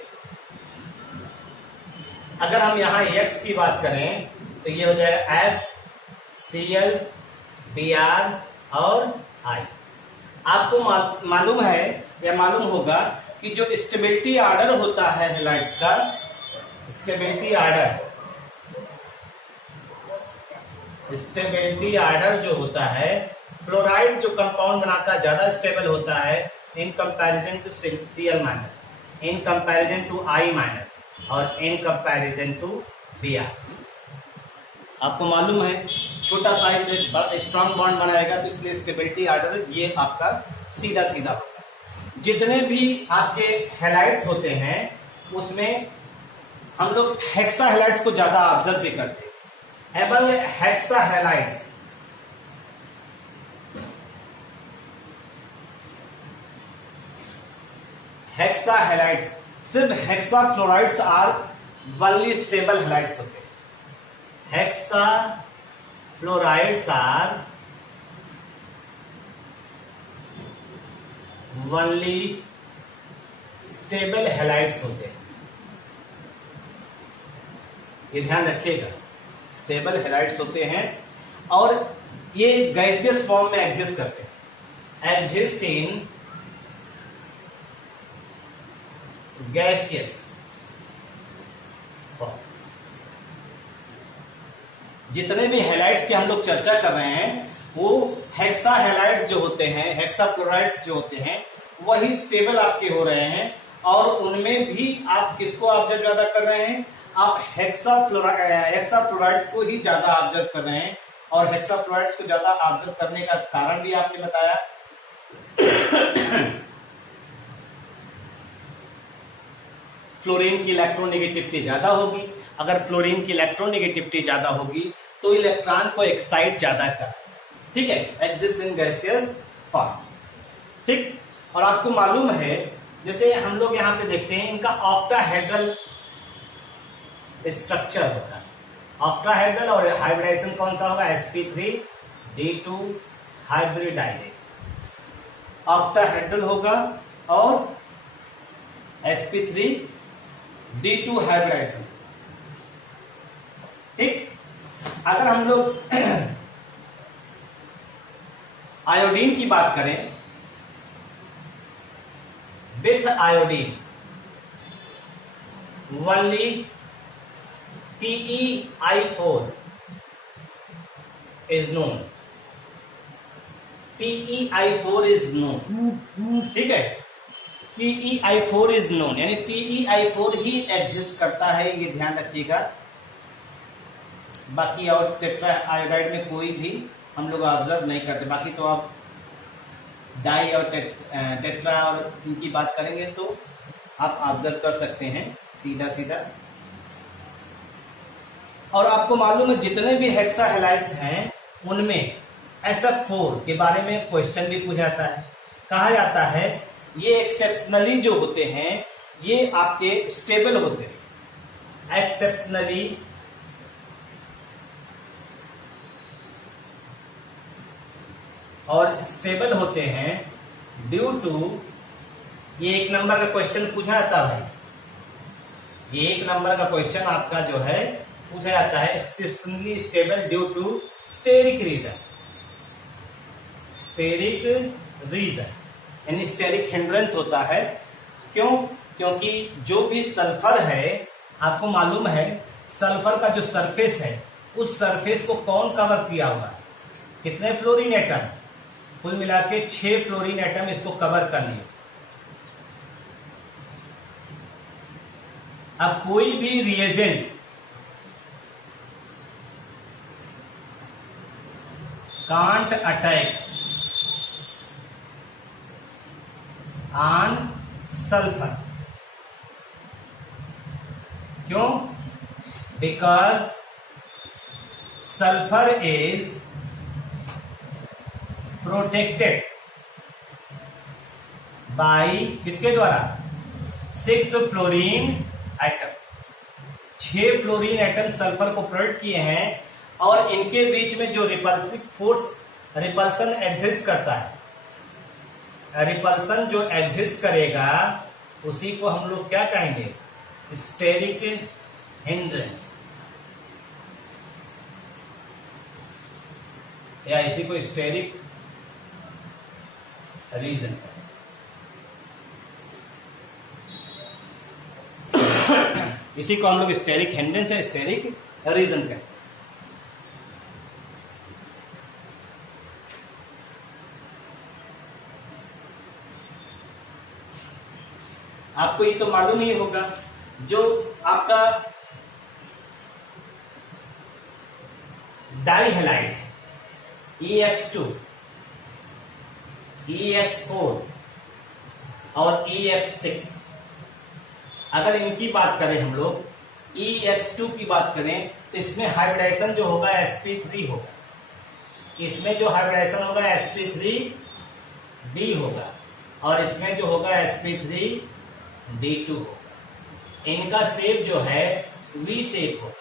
अगर हम यहाँ X की बात करें तो ये हो जाएगा FCl, Br और I। आपको मालूम है या मालूम होगा कि जो स्टेबिलिटी ऑर्डर होता है हैलाइड्स का, स्टेबिलिटी ऑर्डर जो होता है फ्लोराइड जो कंपाउंड बनाता है ज्यादा स्टेबल होता है in comparison to Cl minus, in comparison to I minus और इन कंपैरिजन टू Br। आपको मालूम है छोटा साइज एक स्ट्रॉन्ग बॉन्ड बनाएगा तो इसलिए स्टेबिलिटी ऑर्डर ये आपका सीधा सीधा होता है। जितने भी आपके हैलाइड्स होते हैं उसमें हम लोग हेक्सा हैलाइड्स को ज्यादा ऑब्जर्व भी करते हैं। Able hexa halides hexa halides, सिर्फ hexa fluorides are only stable halides होते हैं। Hexa fluorides are only stable halides होते हैं। ये ध्यान रखिएगा, स्टेबल हैलाइड्स होते हैं और ये गैसियस फॉर्म में एग्जिस्ट करते हैं। Exist in gaseous form. जितने भी हैलाइड्स की हम लोग चर्चा कर रहे हैं वो हेक्सा हैलाइड्स जो होते हैं, हेक्सा फ्लोराइड्स जो होते हैं वही स्टेबल आपके हो रहे हैं और उनमें भी आप किसको ऑब्जर्व ज्यादा कर रहे हैं, आप हेक्सा फ्लोराइड्स को ही ज्यादा ऑब्जर्व कर रहे हैं। और हेक्सा फ्लोराइड्स को ज्यादा ऑब्जर्व करने का कारण भी आपने बताया फ्लोरीन की इलेक्ट्रोनेगेटिविटी ज्यादा होगी। अगर फ्लोरीन की इलेक्ट्रोनेगेटिविटी ज्यादा होगी तो इलेक्ट्रॉन को एक्साइट ज्यादा कर, ठीक है, एग्जिस्ट इन गैसियस फॉर्म। ठीक, और आपको मालूम है जैसे हम लोग यहां पे देखते हैं इनका ऑक्टाहेड्रल स्ट्रक्चर होता है। ऑक्टाहेड्रल और हाइब्रिडाइजेशन कौन सा होगा, sp3d2 हाइब्रिडाइजेशन ऑक्टाहेड्रल होगा और sp3d2 हाइब्रिडाइजेशन। ठीक, अगर हम लोग आयोडीन की बात करें, with iodine only PeI4 is known, PeI4 is known, ठीक है, PeI4 is known यानी PeI4 ही एग्जिस्ट करता है, ये ध्यान रखिएगा। बाकी और टेट्रा आयोडाइड में कोई भी हम लोग ऑब्जर्व नहीं करते। बाकी तो आप डाई और टेट्रा और इनकी बात करेंगे तो आप ऑब्जर्व कर सकते हैं सीधा सीधा। और आपको मालूम है जितने भी हेक्सा हैलाइड्स हैं उनमें SF4 के बारे में क्वेश्चन भी पूछा जाता है। कहा जाता है ये एक्सेप्शनली जो होते हैं ये आपके स्टेबल होते हैं, एक्सेप्शनली और स्टेबल होते हैं ड्यू टू, ये 1 नंबर का क्वेश्चन पूछा जाता है भाई, ये 1 नंबर का क्वेश्चन आपका जो है पूछा जाता है, exceptionally stable due to steric reason, steric reason यानी स्टेरिक हिंड्रेंस होता है। क्यों? क्योंकि जो भी सल्फर है, आपको मालूम है सल्फर का जो सरफेस है उस सरफेस को कौन कवर किया हुआ, कितने फ्लोरीन एटम, कुल मिला के 6 फ्लोरीन एटम इसको कवर कर लिए। अब कोई भी reagent can't attack on sulphur, क्यों? Because sulphur is protected by किसके द्वारा, 6 fluorine atom, 6 fluorine atom sulphur को प्रोटेक्ट किए हैं और इनके बीच में जो रिपल्सिव फोर्स, रिपल्सन एग्जिस्ट करता है, रिपल्सन जो एग्जिस्ट करेगा उसी को हम लोग क्या कहेंगे, स्टेरिक हिंड्रेंस, या इसी को स्टेरिक रीजन। इसी को हम लोग स्टेरिक हिंड्रेंस या स्टेरिक रीजन कहते हैं। आपको ये तो मालूम ही होगा, जो आपका डाई हैलाइड है EX2, EX4 और EX6, अगर इनकी बात करें हम लोग, EX2 की बात करें तो इसमें हाइब्रिडाइजेशन जो होगा sp3 होगा, इसमें जो हाइब्रिडाइजेशन होगा sp3d होगा और इसमें जो होगा sp3d2 होगा। इनका शेप जो है V शेप होगा,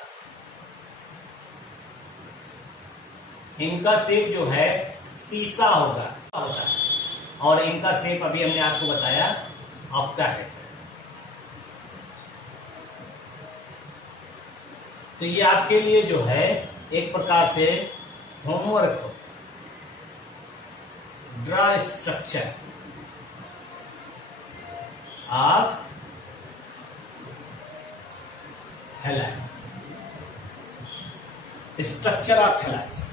इनका शेप जो है सीसा होगा और इनका शेप अभी हमने आपको बताया ऑक्टाहेड्रल। तो ये आपके लिए जो है एक प्रकार से होमवर्क हो, draw structure of halides, structure of halides.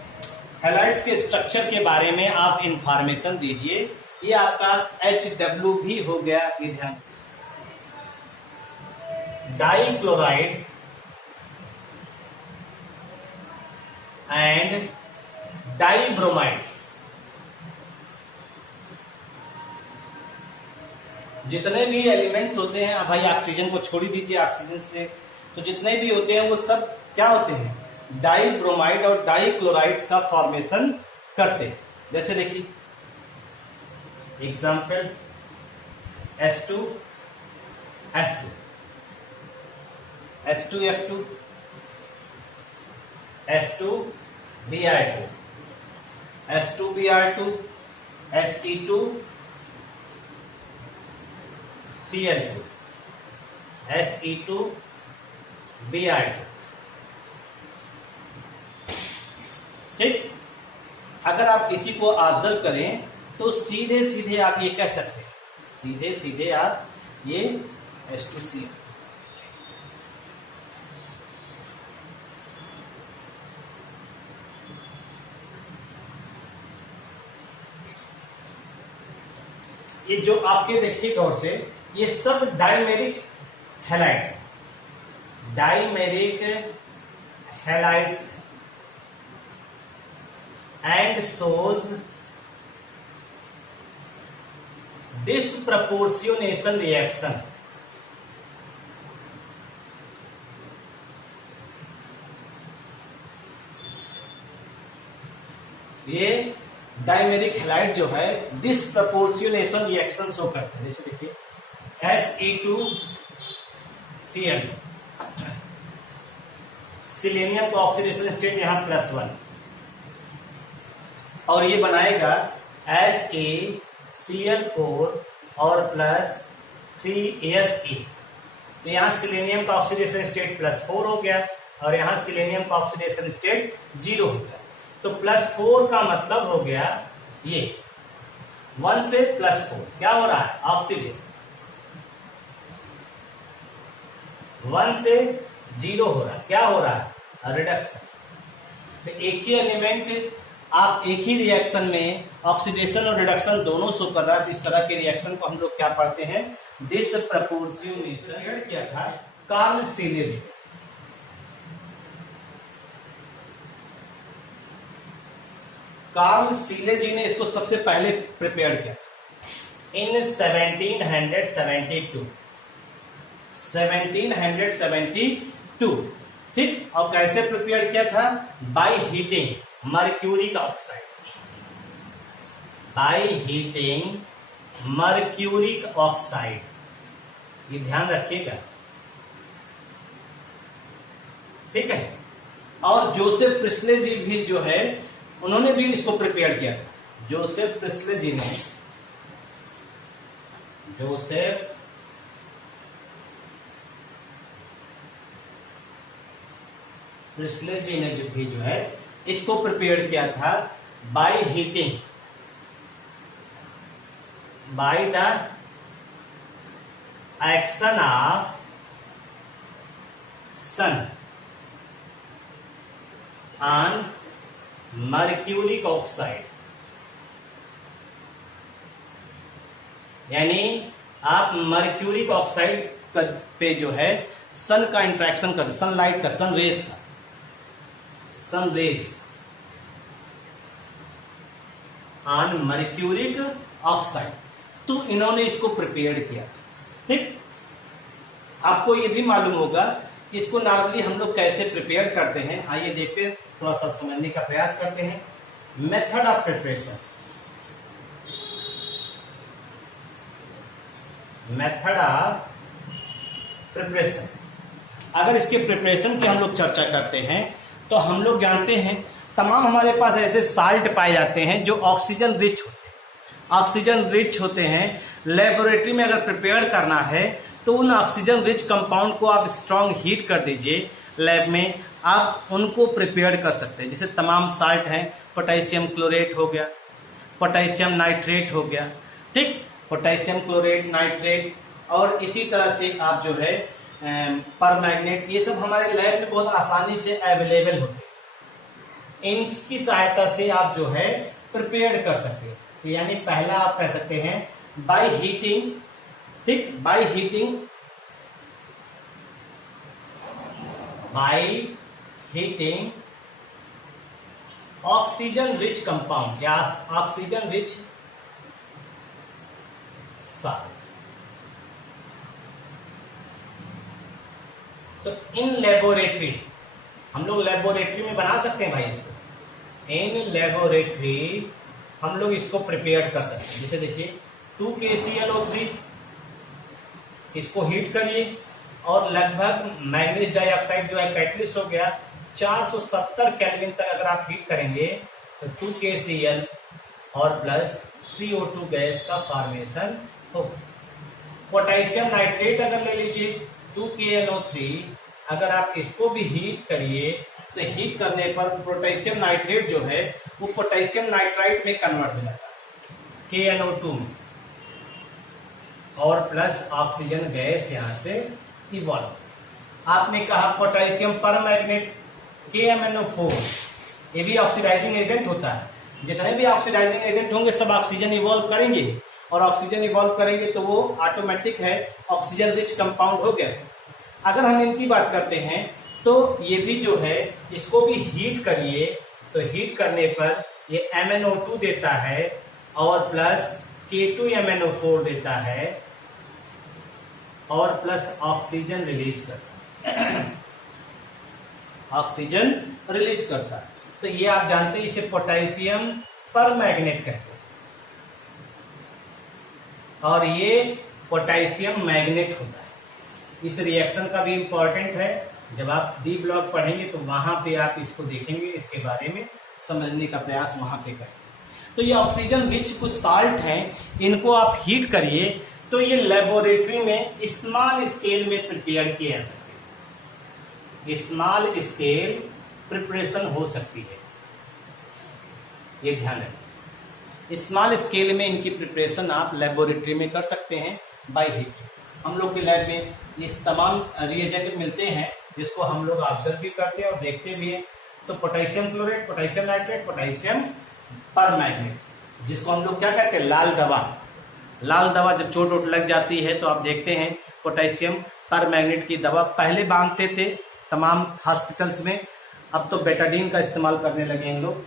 Halides के स्ट्रक्चर के बारे में आप इंफॉर्मेशन दीजिए। ये आपका HW भी हो गया, ये ध्यान। डाइक्लोराइड एंड डाइब्रोमाइड्स, जितने भी एलिमेंट्स होते हैं, भाई ऑक्सीजन को छोड़ ही दीजिए, ऑक्सीजन से तो जितने भी होते हैं वो सब क्या होते हैं, डाइब्रोमाइड और डाइक्लोराइड्स का फॉर्मेशन करते हैं। जैसे देखिए example S2F2, S2F2, S2Br2, S2Br2, Se2Cl2, Se2Br2। ठीक, अगर आप इसी को ऑब्जर्व करें तो सीधे सीधे आप ये कह सकते हैं, सीधे सीधे आप ये H2C, ये जो आपके देखिए गौर से, ये सब dimeric halides, dimeric halides and shows disproportionation reaction। ये डाइमेरिक हैलाइड जो है डिसप्रपोर्शनेशन रिएक्शन शो करते हैं। जैसे देखिए Se2Cl, सिलेनियम का ऑक्सीडेशन स्टेट यहां +1 और ये बनाएगा SaCl4 और +3Se। तो यहां सिलेनियम का ऑक्सीडेशन स्टेट +4 हो गया और यहां सिलेनियम का ऑक्सीडेशन स्टेट 0 हो गया। तो +4 का मतलब हो गया ये 1 से +4 क्या हो रहा है, ऑक्सीडेशन। 1 से 0 हो रहा है, क्या हो रहा है, रिडक्शन। तो एक ही एलिमेंट आप एक ही रिएक्शन में ऑक्सीडेशन और रिडक्शन दोनों शो कर रहा है। इस तरह के रिएक्शन को हम लोग क्या पढ़ते हैं, डिसप्रपोर्शनेशन। किया था कार्ल सीले जी, कार्ल सीले जी ने इसको सबसे पहले प्रिपेयर किया इन 1772। ठीक, और कैसे प्रिपेयर किया था, by heating mercuric oxide, by heating mercuric oxide, ये ध्यान रखिएगा। ठीक है, और जोसेफ प्रिस्ले जी भी जो है उन्होंने भी इसको प्रिपेयर किया था। जोसेफ प्रिस्ले जी ने, जोसेफ प्रिस्ले जी ने जो है इसको प्रिपेयर किया था by heating, by the action of sun on mercuric oxide. यानी आप मर्क्यूरिक ऑक्साइड पे जो है सन का इंट्रैक्शन कर, सनलाइट का, sun rays on mercuric oxide, तो इन्होंने इसको प्रिपेयर किया। ठीक, आपको ये भी मालूम होगा इसको नॉर्मली हम लोग कैसे प्रिपेयर करते हैं। आइए देखते हैं, थोड़ा सा समझने का प्रयास करते हैं। Method of preparation, method of preparation, अगर इसके प्रिपरेशन की हम लोग चर्चा करते हैं तो हम लोग जानते हैं तमाम हमारे पास ऐसे साल्ट पाए जाते हैं जो ऑक्सीजन रिच होते हैं। ऑक्सीजन रिच होते हैं, लेबोरेटरी में अगर प्रिपेयर करना है तो उन ऑक्सीजन रिच कंपाउंड को आप स्ट्रॉन्ग हीट कर दीजिए, लैब में आप उनको प्रिपेयर कर सकते हैं। जैसे तमाम साल्ट हैं, पोटेशियम क्लोरेट हो गया, पोटेशियम नाइट्रेट हो गया, ठीक, पोटेशियम क्लोरेट, नाइट्रेट, और इसी तरह से आप जो है परमैग्नेट, ये सब हमारे लैब में बहुत आसानी से अवेलेबल होते हैं। इनकी सहायता से आप जो है प्रिपेयर कर सकते हैं। तो यानी पहला आप कह सकते हैं बाय हीटिंग, ठीक, by heating oxygen rich compound या ऑक्सीजन रिच साल्ट। तो इन लेबोरेटरी, हम लोग लेबोरेटरी में बना सकते हैं भाई इसको, इन लेबोरेटरी हम लोग इसको प्रिपेयर कर सकते हैं। जैसे देखिए 2KClO3, इसको हीट करिए और लगभग मैग्नीज डाइऑक्साइड जो है कैटलिस्ट हो गया, 470 केल्विन तक अगर आप हीट करेंगे तो 2KCl और प्लस 3O2 गैस का फॉर्मेशन हो। पोटेशियम नाइट्रेट अगर ले लीजिए 2KNO3, अगर आप इसको भी हीट करिए तो हीट करने पर पोटेशियम नाइट्रेट जो है वो पोटेशियम नाइट्राइट में कन्वर्ट हो जाता है, KNO2 में, और प्लस ऑक्सीजन गैस यहां से इवॉल्व। आपने कहा पोटेशियम परमैग्नेट KMnO4, ये भी ऑक्सीडाइजिंग एजेंट होता है। जितने भी ऑक्सीडाइजिंग एजेंट होंगे सब ऑक्सीजन इवॉल्व करेंगे, और ऑक्सीजन इवॉल्व करेंगे तो वो ऑटोमेटिक है ऑक्सीजन रिच कंपाउंड हो गया। अगर हम इनकी बात करते हैं तो ये भी जो है इसको भी हीट करिए तो हीट करने पर ये MnO2 देता है और प्लस K2MnO4 देता है और प्लस ऑक्सीजन रिलीज करता है, ऑक्सीजन रिलीज करता है। तो ये आप जानते हैं इसे पोटेशियम परमैग्नेट कहते हैं, और ये पोटेशियम मैग्नेट होता है। इस रिएक्शन का भी इंपॉर्टेंट है, जब आप डी ब्लॉक पढ़ेंगे तो वहां पे आप इसको देखेंगे, इसके बारे में समझने का प्रयास वहां पे करें। तो ये ऑक्सीजन रिच कुछ साल्ट हैं, इनको आप हीट करिए तो ये लेबोरेटरी में स्मॉल स्केल में प्रिपेयर किए जा सकते हैं, स्मॉल स्केल प्रिपरेशन हो सकती है, ये ध्यान रखें। स्मॉल स्केल में इनकी प्रिपरेशन आप लेबोरेटरी में कर सकते हैं बाय हीटिंग। हम लोग के लैब में इस तमाम रिएजेंट मिलते हैं जिसको हम लोग ऑब्जर्व भी करते हैं और देखते भी हैं। तो potassium chlorate, potassium nitrate, potassium परमैग्नेट, जिसको हम लोग क्या कहते हैं, लाल दवा। लाल दवा जब चोट वोट लग जाती है तो आप देखते हैं पोटेशियम परमैग्नेट की दवा पहले बांधते थे तमाम हॉस्पिटल्स में, अब तो बेटाडीन का इस्तेमाल करने लगे इन लोग।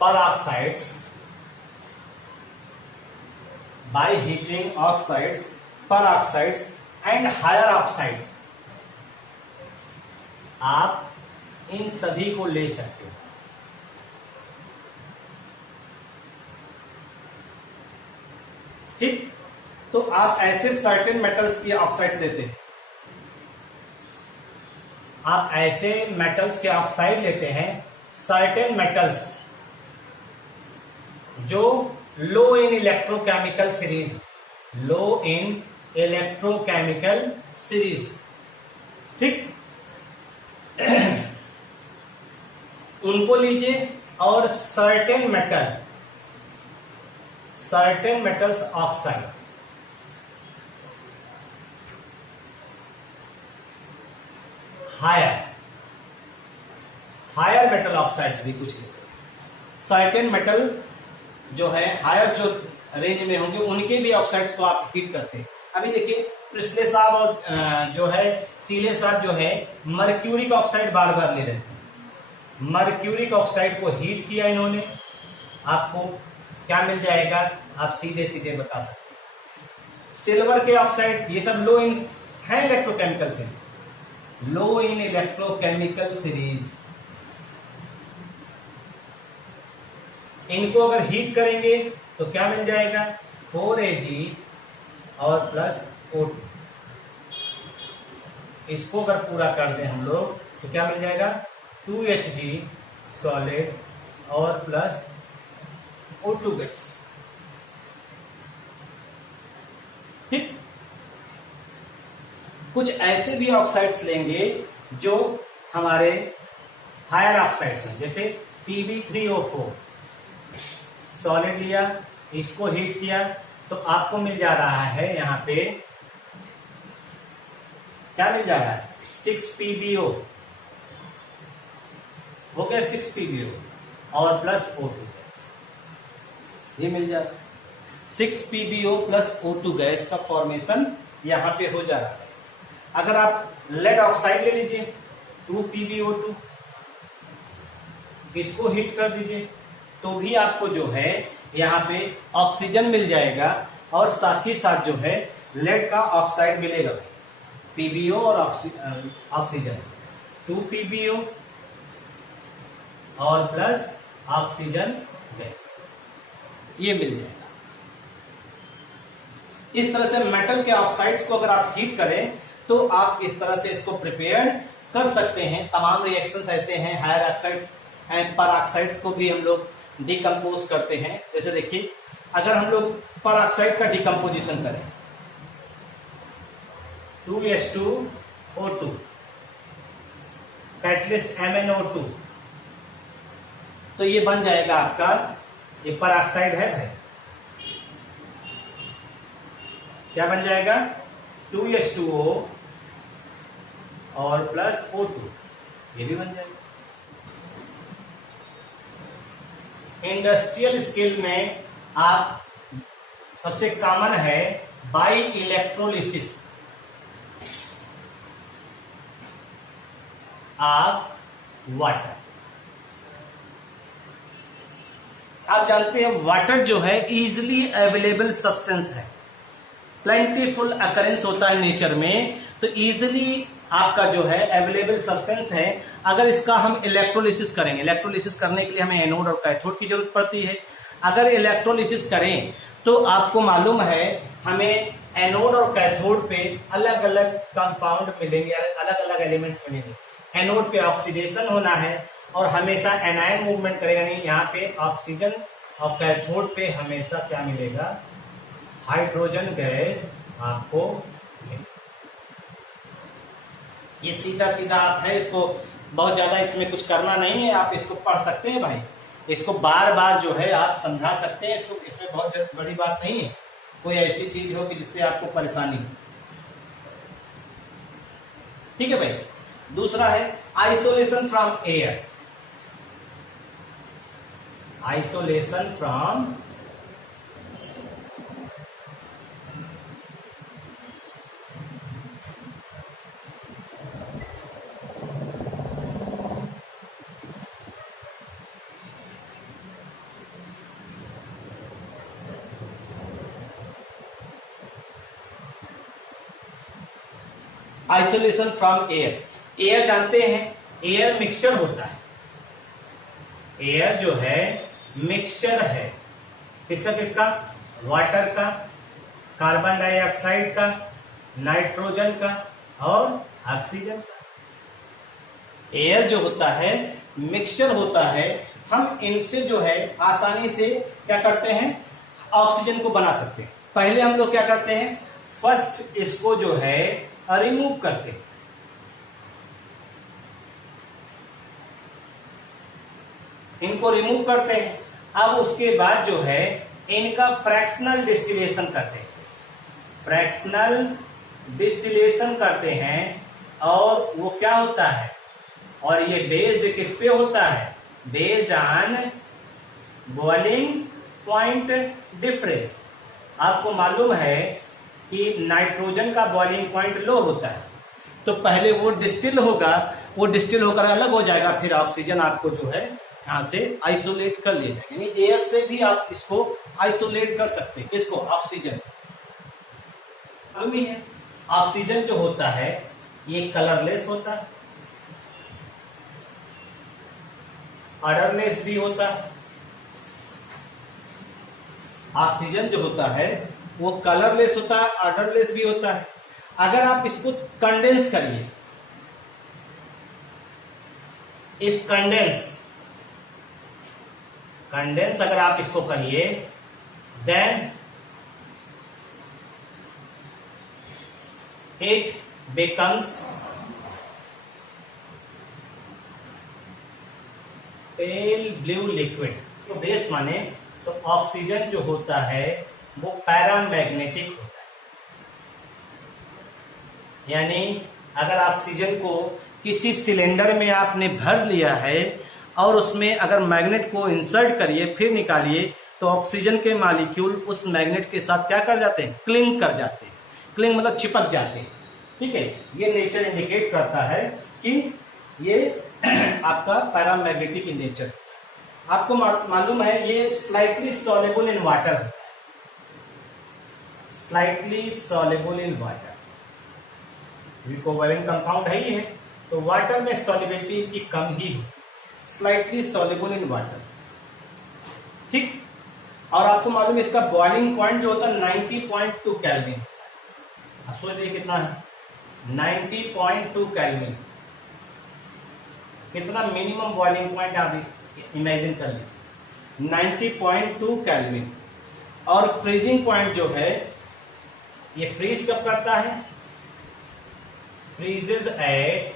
peroxides, by heating oxides, peroxides and higher oxides, आप इन सभी को ले सकते हो। ठीक, तो आप ऐसे सर्टेन मेटल्स की ऑक्साइड लेते हैं, आप ऐसे मेटल्स के ऑक्साइड लेते हैं, सर्टेन मेटल्स जो low in electrochemical series, low in electrochemical series, ठीक, उनको लीजिए। और certain metals oxide, higher metal oxides भी कुछ लेते हैं। सर्टेन मेटल जो है हायर, जो रेंज में होंगे, उनके भी ऑक्साइड्स को आप हीट करते हैं। अभी देखिए प्रिस्ले साहब और जो है सीले साहब जो है मर्क्यूरिक ऑक्साइड बार बार ले रहे थे। मर्क्यूरिक ऑक्साइड को हीट किया इन्होंने, आपको क्या मिल जाएगा आप सीधे सीधे बता सकते हैं। सिल्वर के ऑक्साइड, ये सब लो इन है electrochemical series, low in electrochemical series. इनको अगर हीट करेंगे तो क्या मिल जाएगा 4Ag और प्लस O2। इसको अगर पूरा कर दें हम लोग तो क्या मिल जाएगा 2Hg सॉलिड और प्लस O2 गैस। ठीक, कुछ ऐसे भी ऑक्साइड्स लेंगे जो हमारे हायर ऑक्साइड्स हैं, जैसे Pb3O4 सॉलिड लिया, इसको हीट किया तो आपको मिल जा रहा है यहां पे क्या मिल जा रहा है 6PbO हो गया, 6PbO और प्लस O2 गैस, ये मिल जा रहा है 6PbO प्लस O2 गैस का फॉर्मेशन यहां पे हो जा रहा है। अगर आप लेड ऑक्साइड ले लीजिए 2PbO2, इसको हीट कर दीजिए तो भी आपको जो है यहाँ पे ऑक्सीजन मिल जाएगा और साथ ही साथ जो है लेड का ऑक्साइड मिलेगा, PbO और ऑक्सीजन 2PbO और प्लस ऑक्सीजन गैस, ये मिल जाएगा। इस तरह से मेटल के ऑक्साइड्स को अगर आप हीट करें तो आप इस तरह से इसको प्रिपेयर कर सकते हैं। तमाम रिएक्शंस ऐसे हैं, हायर ऑक्साइड्स एंड पर ऑक्साइड्स को भी हम लोग डिकम्पोज करते हैं। जैसे देखिए अगर हम लोग पर ऑक्साइड का डिकम्पोजिशन करें 2H2O2 कैटलिस्ट MnO2, तो ये बन जाएगा आपका, ये पर ऑक्साइड है भाई, क्या बन जाएगा 2H2O और प्लस O2, ये भी बन जाएगा। इंडस्ट्रियल स्केल में आप सबसे कॉमन है बाई इलेक्ट्रोलिसिस ऑफ वाटर। आप जानते हैं वाटर जो है इजीली अवेलेबल सब्सटेंस है, प्लेंटीफुल अकरेंस होता है नेचर में, तो इजीली आपका जो है अवेलेबल सब्सटेंस है। अगर इसका हम इलेक्ट्रोलिसिस करेंगे, इलेक्ट्रोलिसिस करने के लिए हमें एनोड और कैथोड की जरूरत पड़ती है। अगर इलेक्ट्रोलिसिस करें तो आपको मालूम है हमें एनोड और कैथोड पे अलग अलग कंपाउंड मिलेंगे, अलग अलग एलिमेंट्स मिलेंगे। एनोड पे ऑक्सीडेशन होना है और हमेशा एनायन मूवमेंट करेगा, नहीं यहाँ पे ऑक्सीजन, और कैथोड पे हमेशा क्या मिलेगा हाइड्रोजन गैस आपको। ये सीधा सीधा आप है, इसको बहुत ज्यादा इसमें कुछ करना नहीं है, आप इसको पढ़ सकते हैं भाई, इसको बार बार जो है आप समझा सकते हैं इसको, इसमें बहुत बड़ी बात नहीं है, कोई ऐसी चीज हो कि जिससे आपको परेशानी हो। ठीक है भाई। दूसरा है isolation from air, isolation from isolation from air. Air जानते हैं एयर मिक्सचर होता है, एयर जो है मिक्सचर है किसका किसका, वाटर का, कार्बन डाइऑक्साइड का, नाइट्रोजन का और ऑक्सीजन का। एयर जो होता है मिक्सचर होता है, हम इनसे जो है आसानी से क्या करते हैं ऑक्सीजन को बना सकते हैं। पहले हम लोग क्या करते हैं, फर्स्ट इसको जो है रिमूव करते हैं, इनको रिमूव करते हैं। अब उसके बाद जो है इनका फ्रैक्शनल डिस्टिलेशन करते हैं, फ्रैक्शनल डिस्टिलेशन करते हैं और वो क्या होता है, और ये बेस्ड किस पे होता है, based on boiling point difference. आपको मालूम है कि नाइट्रोजन का बॉइलिंग पॉइंट लो होता है, तो पहले वो डिस्टिल होगा, वो डिस्टिल होकर अलग हो जाएगा, फिर ऑक्सीजन आपको जो है यहां से आइसोलेट कर लिया जाएगा। यानी एयर से भी आप इसको आइसोलेट कर सकते हैं, इसको ऑक्सीजन। मालूम ही है ऑक्सीजन जो होता है ये कलरलेस होता है, ऑर्डरलेस भी होता है। ऑक्सीजन जो होता है वो कलरलेस होता है, ऑर्डरलेस भी होता है। अगर आप इसको कंडेंस करिए, इफ कंडेंस अगर आप इसको करिए, then it becomes pale blue liquid. तो बेस माने तो ऑक्सीजन जो होता है वो पैरामैग्नेटिक होता है। यानी अगर ऑक्सीजन को किसी सिलेंडर में आपने भर लिया है और उसमें अगर मैग्नेट को इंसर्ट करिए फिर निकालिए, तो ऑक्सीजन के मॉलिक्यूल उस मैग्नेट के साथ क्या कर जाते हैं, क्लिंग कर जाते हैं। क्लिंग मतलब चिपक जाते हैं। ठीक है, ये नेचर इंडिकेट करता है कि ये आपका पैरामैग्नेटिक इन नेचर। आपको मालूम है ये स्लाइटली सॉल्युबल इन वाटर होता है, slightly soluble in water. Covalent compound है ही है, तो वाटर में सॉल्युबिलिटी की कम ही हो, स्लाइटली सॉल्युबल इन वाटर। ठीक, और आपको मालूम है इसका बॉइलिंग पॉइंट जो होता है 90.2 केल्विन। आप सोच रहे कितना है, 90.2 केल्विन। कितना मिनिमम बॉइलिंग पॉइंट आप इमेजिन कर लीजिए, 90.2 केल्विन। और फ्रीजिंग पॉइंट जो है ये फ्रीज कब करता है, फ्रीजेज एट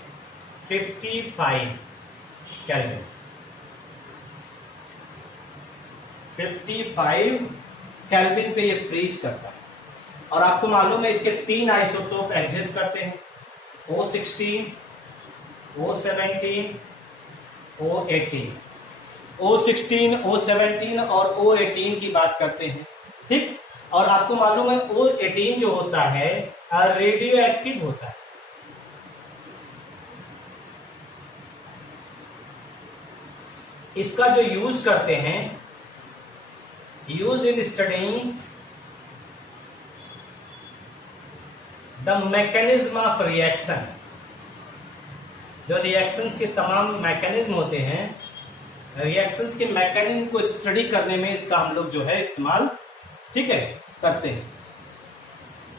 55 केल्विन। 55 केल्विन पे ये फ्रीज करता है। और आपको मालूम है इसके 3 आइसोटोप एग्जिस्ट करते हैं, O16, O17, O18। O16, O17 और O18 की बात करते हैं। ठीक, और आपको मालूम है O18 जो होता है रेडियो एक्टिव होता है। इसका जो यूज करते हैं, use in studying the mechanism of reaction. जो रिएक्शंस के तमाम मैकेनिज्म होते हैं, रिएक्शंस के मैकेनिज्म को स्टडी करने में इसका हम लोग जो है इस्तेमाल, ठीक है, करते हैं।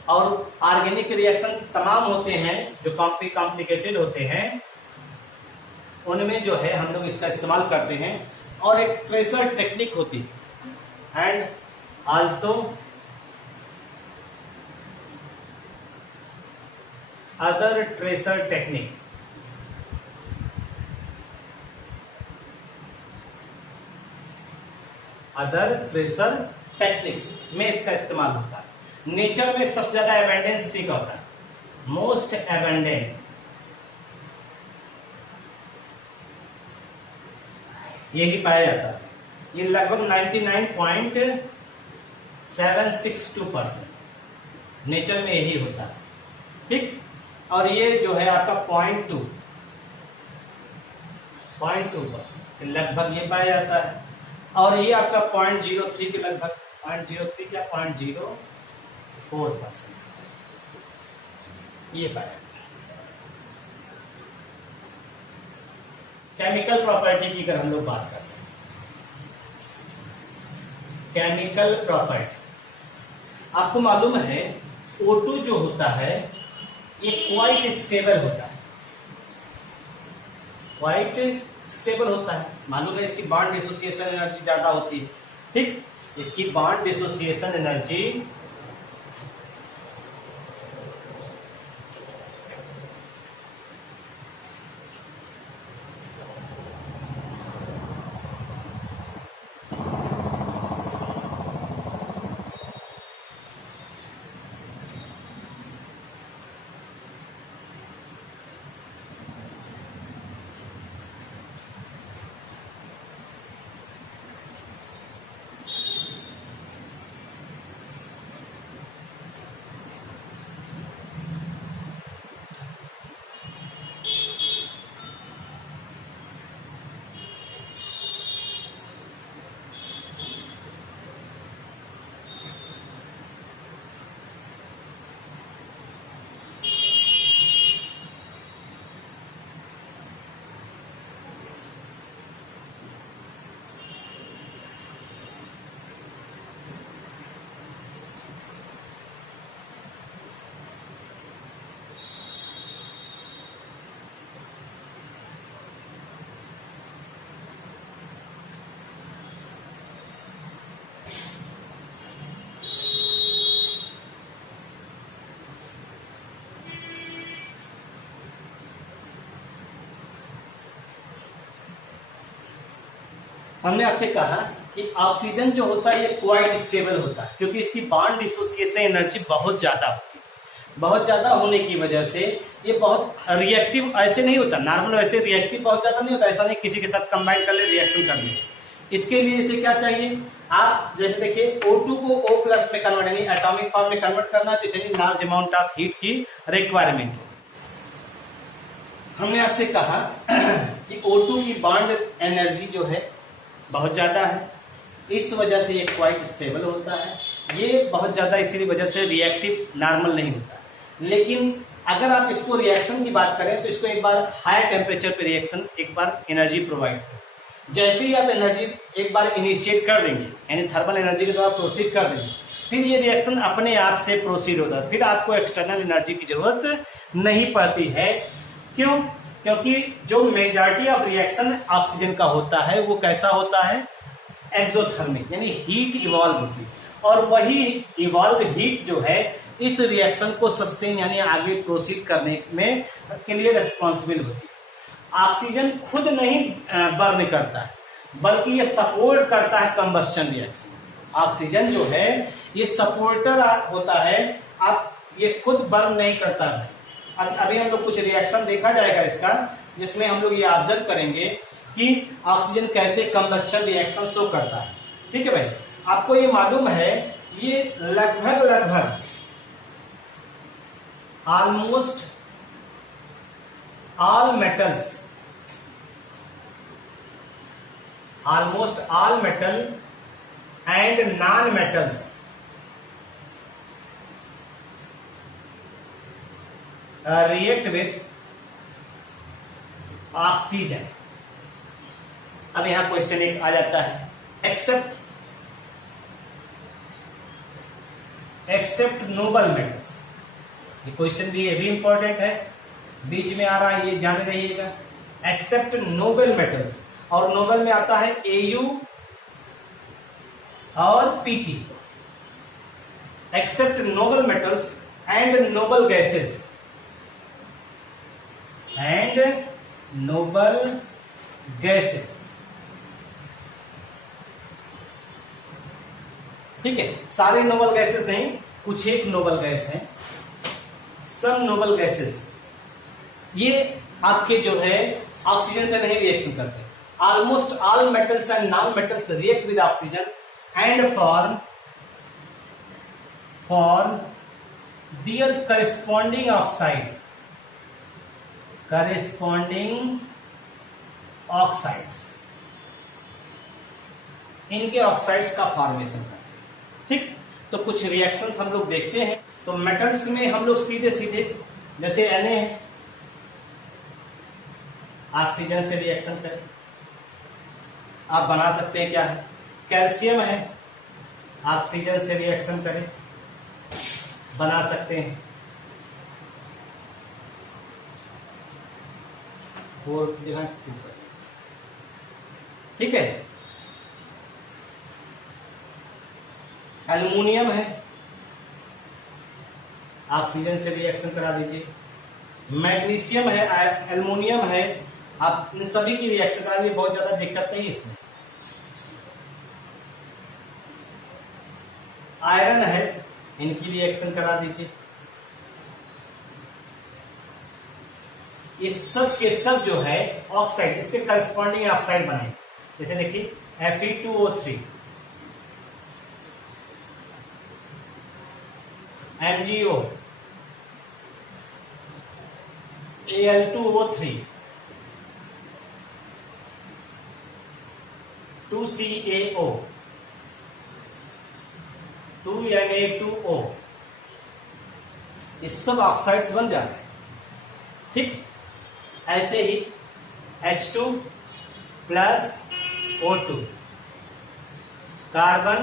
और ऑर्गेनिक रिएक्शन तमाम होते हैं जो कॉम्प्लिकेटेड होते हैं, उनमें जो है हम लोग इसका इस्तेमाल करते हैं। और एक ट्रेसर टेक्निक होती है, and also other tracer technique. Other tracer techniques में इसका इस्तेमाल होता है। नेचर में सबसे ज्यादा एबंडेंस इसी का होता है, मोस्ट एबंडेंट। यही पाया जाता है, ये लगभग 99.762% नेचर में यही होता है। ठीक, और ये जो है आपका 0.2% लगभग ये पाया जाता है। और ये आपका 0.03 के लगभग 0.03 क्या 0.04% ये पाया जाता है। केमिकल प्रॉपर्टी की अगर हम लोग बात करते हैं, केमिकल प्रॉपर्टी, आपको मालूम है O2 जो होता है ये क्वाइट स्टेबल होता है, क्वाइट स्टेबल होता है। मालूम है इसकी बॉन्ड डिसोसिएशन एनर्जी ज्यादा होती है। ठीक, इसकी बॉन्ड डिसोसिएशन एनर्जी हमने आपसे कहा कि ऑक्सीजन जो होता है ये क्वाइट स्टेबल होता है, क्योंकि इसकी बॉन्ड डिसोसिएशन एनर्जी बहुत ज्यादा होती है। बहुत ज्यादा होने की वजह से ये बहुत रिएक्टिव ऐसे नहीं होता, नॉर्मल वैसे रिएक्टिव बहुत ज्यादा नहीं होता, ऐसा नहीं किसी के साथ कंबाइन कर ले रिएक्शन कर ले। इसके लिए इसे क्या चाहिए, आप जैसे देखिए O2 को O+ में कन्वर्ट यानी एटॉमिक फॉर्म में कन्वर्ट करना है, तो इतनी लार्ज अमाउंट ऑफ हीट की रिक्वायरमेंट है। हमने आपसे कहा कि O2 की बॉन्ड एनर्जी जो है बहुत ज्यादा है, इस वजह से ये क्वाइट स्टेबल होता है। ये बहुत ज्यादा इसी वजह से रिएक्टिव नॉर्मल नहीं होता। लेकिन अगर आप इसको रिएक्शन की बात करें तो इसको एक बार हायर टेम्परेचर पे रिएक्शन एक बार एनर्जी प्रोवाइड करें। जैसे ही आप एनर्जी एक बार इनिशिएट कर देंगे यानी थर्मल एनर्जी के द्वारा प्रोसीड कर देंगे, फिर ये रिएक्शन अपने आप से प्रोसीड होता है, फिर आपको एक्सटर्नल एनर्जी की जरूरत नहीं पड़ती है। क्यों? क्योंकि जो मेजॉरिटी ऑफ रिएक्शन ऑक्सीजन का होता है वो कैसा होता है, एक्सोथर्मिक, यानी हीट इवॉल्व होती है, और वही इवॉल्व हीट जो है इस रिएक्शन को सस्टेन यानी आगे प्रोसीड करने में के लिए रेस्पॉन्सिबल होती है। ऑक्सीजन खुद नहीं बर्न करता है, बल्कि ये सपोर्ट करता है कंबस्टन रिएक्शन। ऑक्सीजन जो है ये सपोर्टर होता है, आप ये खुद बर्न नहीं करता है। अभी हम लोग कुछ रिएक्शन देखा जाएगा इसका, जिसमें हम लोग ये ऑब्जर्व करेंगे कि ऑक्सीजन कैसे कंबस्टन रिएक्शन शो करता है। ठीक है भाई, आपको ये मालूम है ये लगभग almost all metal and non metals react with oxygen. अब यहां क्वेश्चन एक आ जाता है, एक्सेप्ट नोबल मेटल्स। ये क्वेश्चन भी ये भी इंपॉर्टेंट है, बीच में आ रहा है, ये जाने रहिएगा। एक्सेप्ट नोबल मेटल्स, और नोबल में आता है Au और Pt। Except noble metals and noble gases ठीक है, सारे नोबल गैसेस नहीं, कुछ एक नोबल गैस हैं, सम नोबल गैसेस, ये आपके जो है ऑक्सीजन से नहीं रिएक्शन करते। Almost all metals and non metals react with oxygen and form their corresponding oxides, इनके ऑक्साइड्स का फॉर्मेशन करते हैं। ठीक, तो कुछ रिएक्शंस हम लोग देखते हैं। तो मेटल्स में हम लोग सीधे जैसे Na है, ऑक्सीजन से रिएक्शन करें, आप बना सकते हैं क्या है, कैल्शियम है, ऑक्सीजन से रिएक्शन करें, बना सकते हैं। 4 जगह 2 पर, ठीक है। एल्युमिनियम है, ऑक्सीजन से रिएक्शन करा दीजिए। मैग्नीशियम है, एल्युमिनियम है, आप इन सभी की रिएक्शन करा दीजिए, बहुत ज्यादा दिक्कत नहीं इसमें। आयरन है, इनकी रिएक्शन करा दीजिए। इस सब के सब जो है ऑक्साइड, इसके करस्पॉन्डिंग ऑक्साइड बनाए। जैसे देखिए Fe2O3, MgO, Al2O3, 2CaO, 2Na2O, ये सब ऑक्साइड्स बन जाते हैं। ठीक, ऐसे ही H2 plus O2, carbon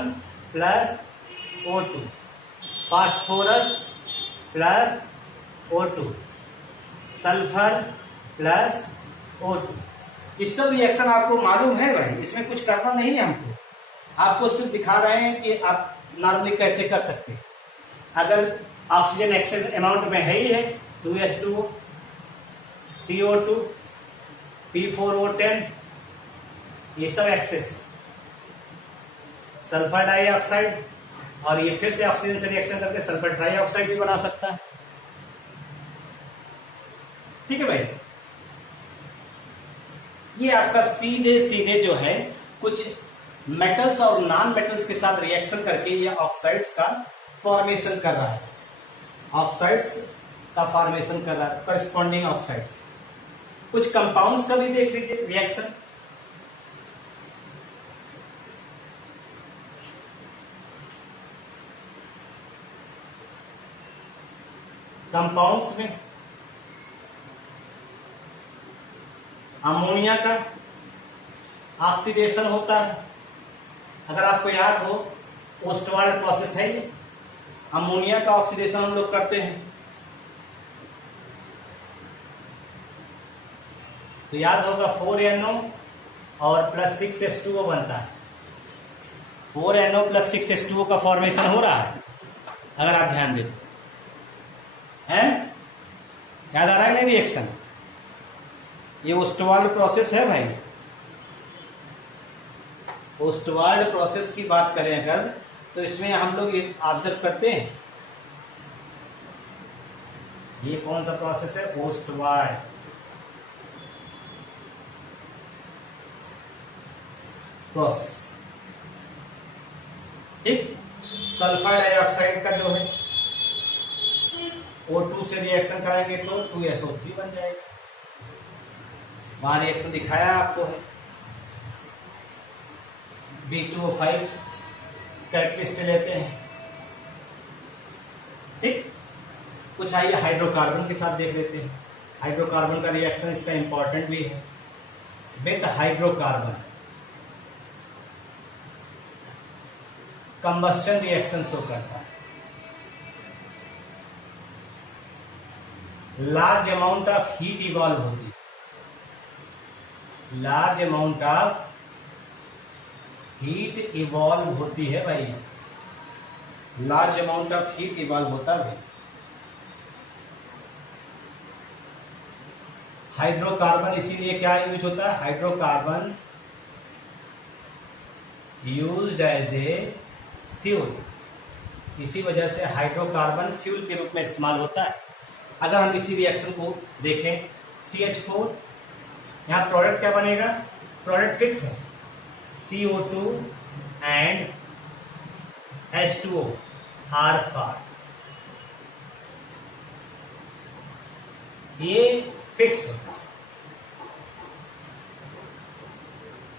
plus O2, phosphorus plus O2, sulphur plus O2। इस सब रिएक्शन आपको मालूम है भाई, इसमें कुछ करना नहीं है हमको, आपको सिर्फ दिखा रहे हैं कि आप नॉर्मली कैसे कर सकते हैं। अगर ऑक्सीजन एक्सेस अमाउंट में है ही है, 2H2O, CO2, P4O10, ये सब एक्सेस है। सल्फर डाइऑक्साइड, और ये फिर से ऑक्सीजन से रिएक्शन करके सल्फर ट्राइऑक्साइड भी बना सकता है। ठीक है भाई, ये आपका सीधे सीधे जो है कुछ मेटल्स और नॉन मेटल्स के साथ रिएक्शन करके ये ऑक्साइड्स का फॉर्मेशन कर रहा है, ऑक्साइड्स का फॉर्मेशन कर रहा है, करस्पॉन्डिंग ऑक्साइड्स। कुछ कंपाउंड्स का भी देख लीजिए रिएक्शन। कंपाउंड्स में अमोनिया का ऑक्सीडेशन होता है। अगर आपको याद हो, ओस्टवाल्ड प्रोसेस है ये, अमोनिया का ऑक्सीडेशन हम लोग करते हैं। तो याद होगा 4NO और प्लस 6H2O बनता है। 4NO प्लस 6H2O का फॉर्मेशन हो रहा है, अगर आप ध्यान दें तो। हैं, याद आ रहा है नहीं रिएक्शन? ये ओस्टवाल्ड प्रोसेस है भाई। ओस्टवाल्ड प्रोसेस की बात करें अगर, तो इसमें हम लोग ये ऑब्जर्व करते हैं, ये कौन सा प्रोसेस है? ओस्टवाल्ड। प्रोसेस, ठीक। सल्फर डाइऑक्साइड का जो है O2 से रिएक्शन कराएंगे तो 2SO3 बन जाएगा। वहां रिएक्शन दिखाया आपको है। B2O5 कैटलिस्ट लेते हैं, ठीक। कुछ आइए हाइड्रोकार्बन के साथ देख लेते हैं। हाइड्रोकार्बन का रिएक्शन इसका इंपॉर्टेंट भी है। With hydrocarbon combustion reaction show करता है। Large amount of heat evolve होगी, large amount of heat evolve होती है भाई, large amount of heat evolve होता है। हाइड्रोकार्बन इसीलिए क्या यूज होता है? Hydrocarbons used as a fuel, इसी वजह से हाइड्रोकार्बन फ्यूल के रूप में इस्तेमाल होता है। अगर हम इसी रिएक्शन को देखें, CH4, यहां प्रोडक्ट क्या बनेगा? प्रोडक्ट फिक्स है, CO2 and H2O are far, ये फिक्स होता है,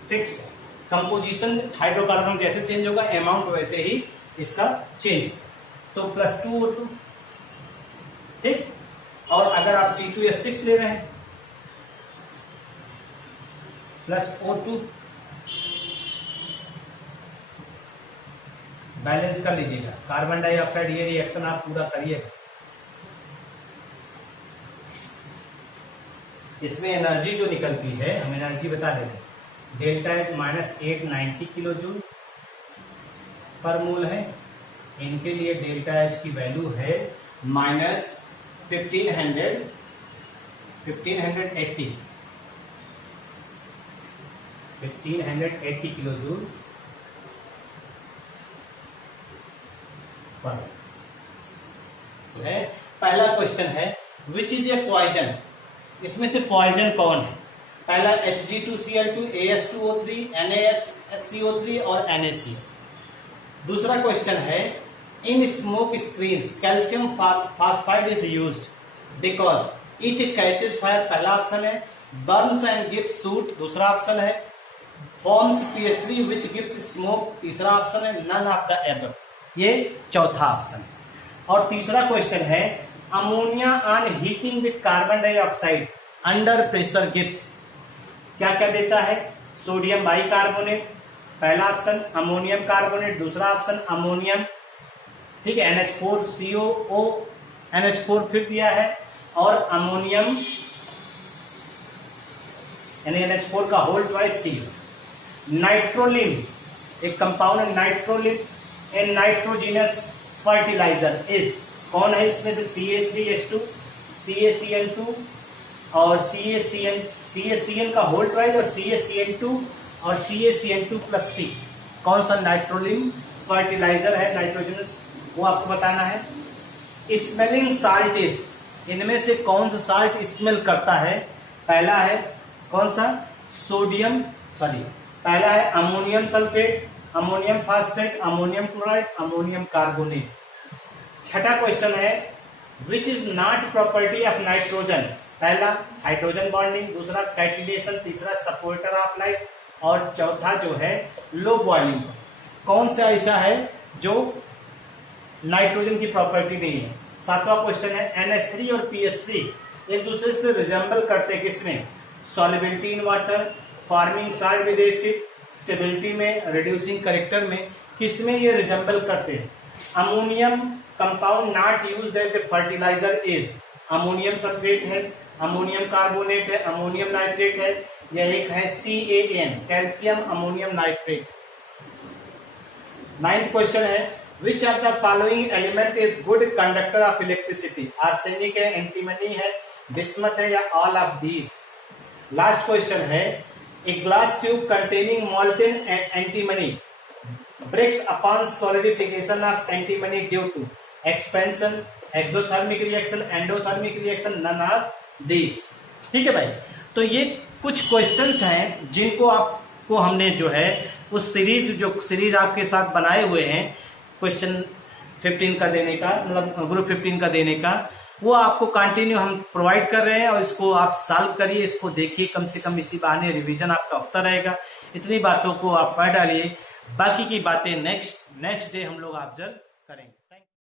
फिक्स है। कंपोजिशन हाइड्रोकार्बन जैसे चेंज होगा, अमाउंट वैसे ही इसका चेंज। तो +2O2, ठीक। और अगर आप C2H6 ले रहे हैं, +O2, बैलेंस कर लीजिएगा। कार्बन डाइऑक्साइड, ये रिएक्शन आप पूरा करिएगा। इसमें एनर्जी जो निकलती है, हम एनर्जी बता देते हैं, डेल्टा एच -890 किलो जूल पर मोल है। इनके लिए डेल्टा एच की वैल्यू है -1580 किलो जूल पर। पहला क्वेश्चन है, विच इज ए पॉइजन? इसमें से पॉइजन कौन है? पहला Hg2Cl2, AS2O3, NaHCO3 और NaCl। दूसरा क्वेश्चन है, in smoke screens calcium phosphide is used because it catches fire, पहला ऑप्शन है। बर्न्स एंड गिव्स सूट, दूसरा ऑप्शन है। Forms PS3 which gives smoke, तीसरा ऑप्शन है। नन ऑफ द एबव, ये चौथा ऑप्शन है। और तीसरा क्वेश्चन है, ammonia on heating with carbon dioxide under pressure gives, क्या क्या देता है? सोडियम बाइकार्बोनेट, पहला ऑप्शन। अमोनियम कार्बोनेट, दूसरा ऑप्शन अमोनियम, ठीक है। NH4COO, NH4 फिर दिया है, और अमोनियम यानी NH4 का होल ट्वाइस CO। नाइट्रोलिन, एक कंपाउंड है nitrolim, a nitrogenous fertiliser is, कौन है इसमें से? CA3H2, CaCl2 और CaCl का होल ट्वाइस, और CaCl2 और CaCl2+C, कौन सा नाइट्रोलिन फर्टिलाइजर है नाइट्रोजनस, वो आपको बताना है। स्मेलिंग साल्ट इज, इनमें से कौन सा साल्ट स्मेल करता है? पहला है कौन सा? पहला है ammonium sulphate, ammonium phosphate, ammonium chloride, ammonium carbonate. छठा क्वेश्चन है which is not property of nitrogen? पहला हाइड्रोजन बॉन्डिंग, दूसरा कैटिनेशन, तीसरा सपोर्टर ऑफ लाइफ और चौथा जो है लो बॉइलिंग। कौन सा ऐसा है जो नाइट्रोजन की प्रॉपर्टी नहीं है? सातवां क्वेश्चन है NH3 और PH3 एक दूसरे से रिजेंबल करते किसमें? Solubility in water, forming salt with acid, stability में, रिड्यूसिंग करेक्टर में, किसमें ये रिजेंबल करते हैं? Ammonium compound not used as a fertiliser is, ammonium sulphate है, अमोनियम कार्बोनेट है, अमोनियम नाइट्रेट है, या एक है CAN calcium ammonium nitrate. Ninth question है which of the following element is good conductor of electricity? Arsenic है, antimony है, bismuth है, या all of these. Last question है a glass tube containing molten antimony breaks upon solidification of antimony due to expansion, exothermic reaction, endothermic reaction, none of these। ठीक है भाई, तो ये कुछ क्वेश्चंस हैं जिनको आपको हमने जो है उस सीरीज आपके साथ बनाए हुए हैं क्वेश्चन 15 का देने का, मतलब ग्रुप 15 का देने का, वो आपको कंटिन्यू हम प्रोवाइड कर रहे हैं और इसको आप सॉल्व करिए, इसको देखिए, कम से कम इसी बहाने रिवीजन आपका होता रहेगा। इतनी बातों को आप पढ़ डालिए, बाकी की बातें नेक्स्ट डे हम लोग ऑब्जर्व करेंगे।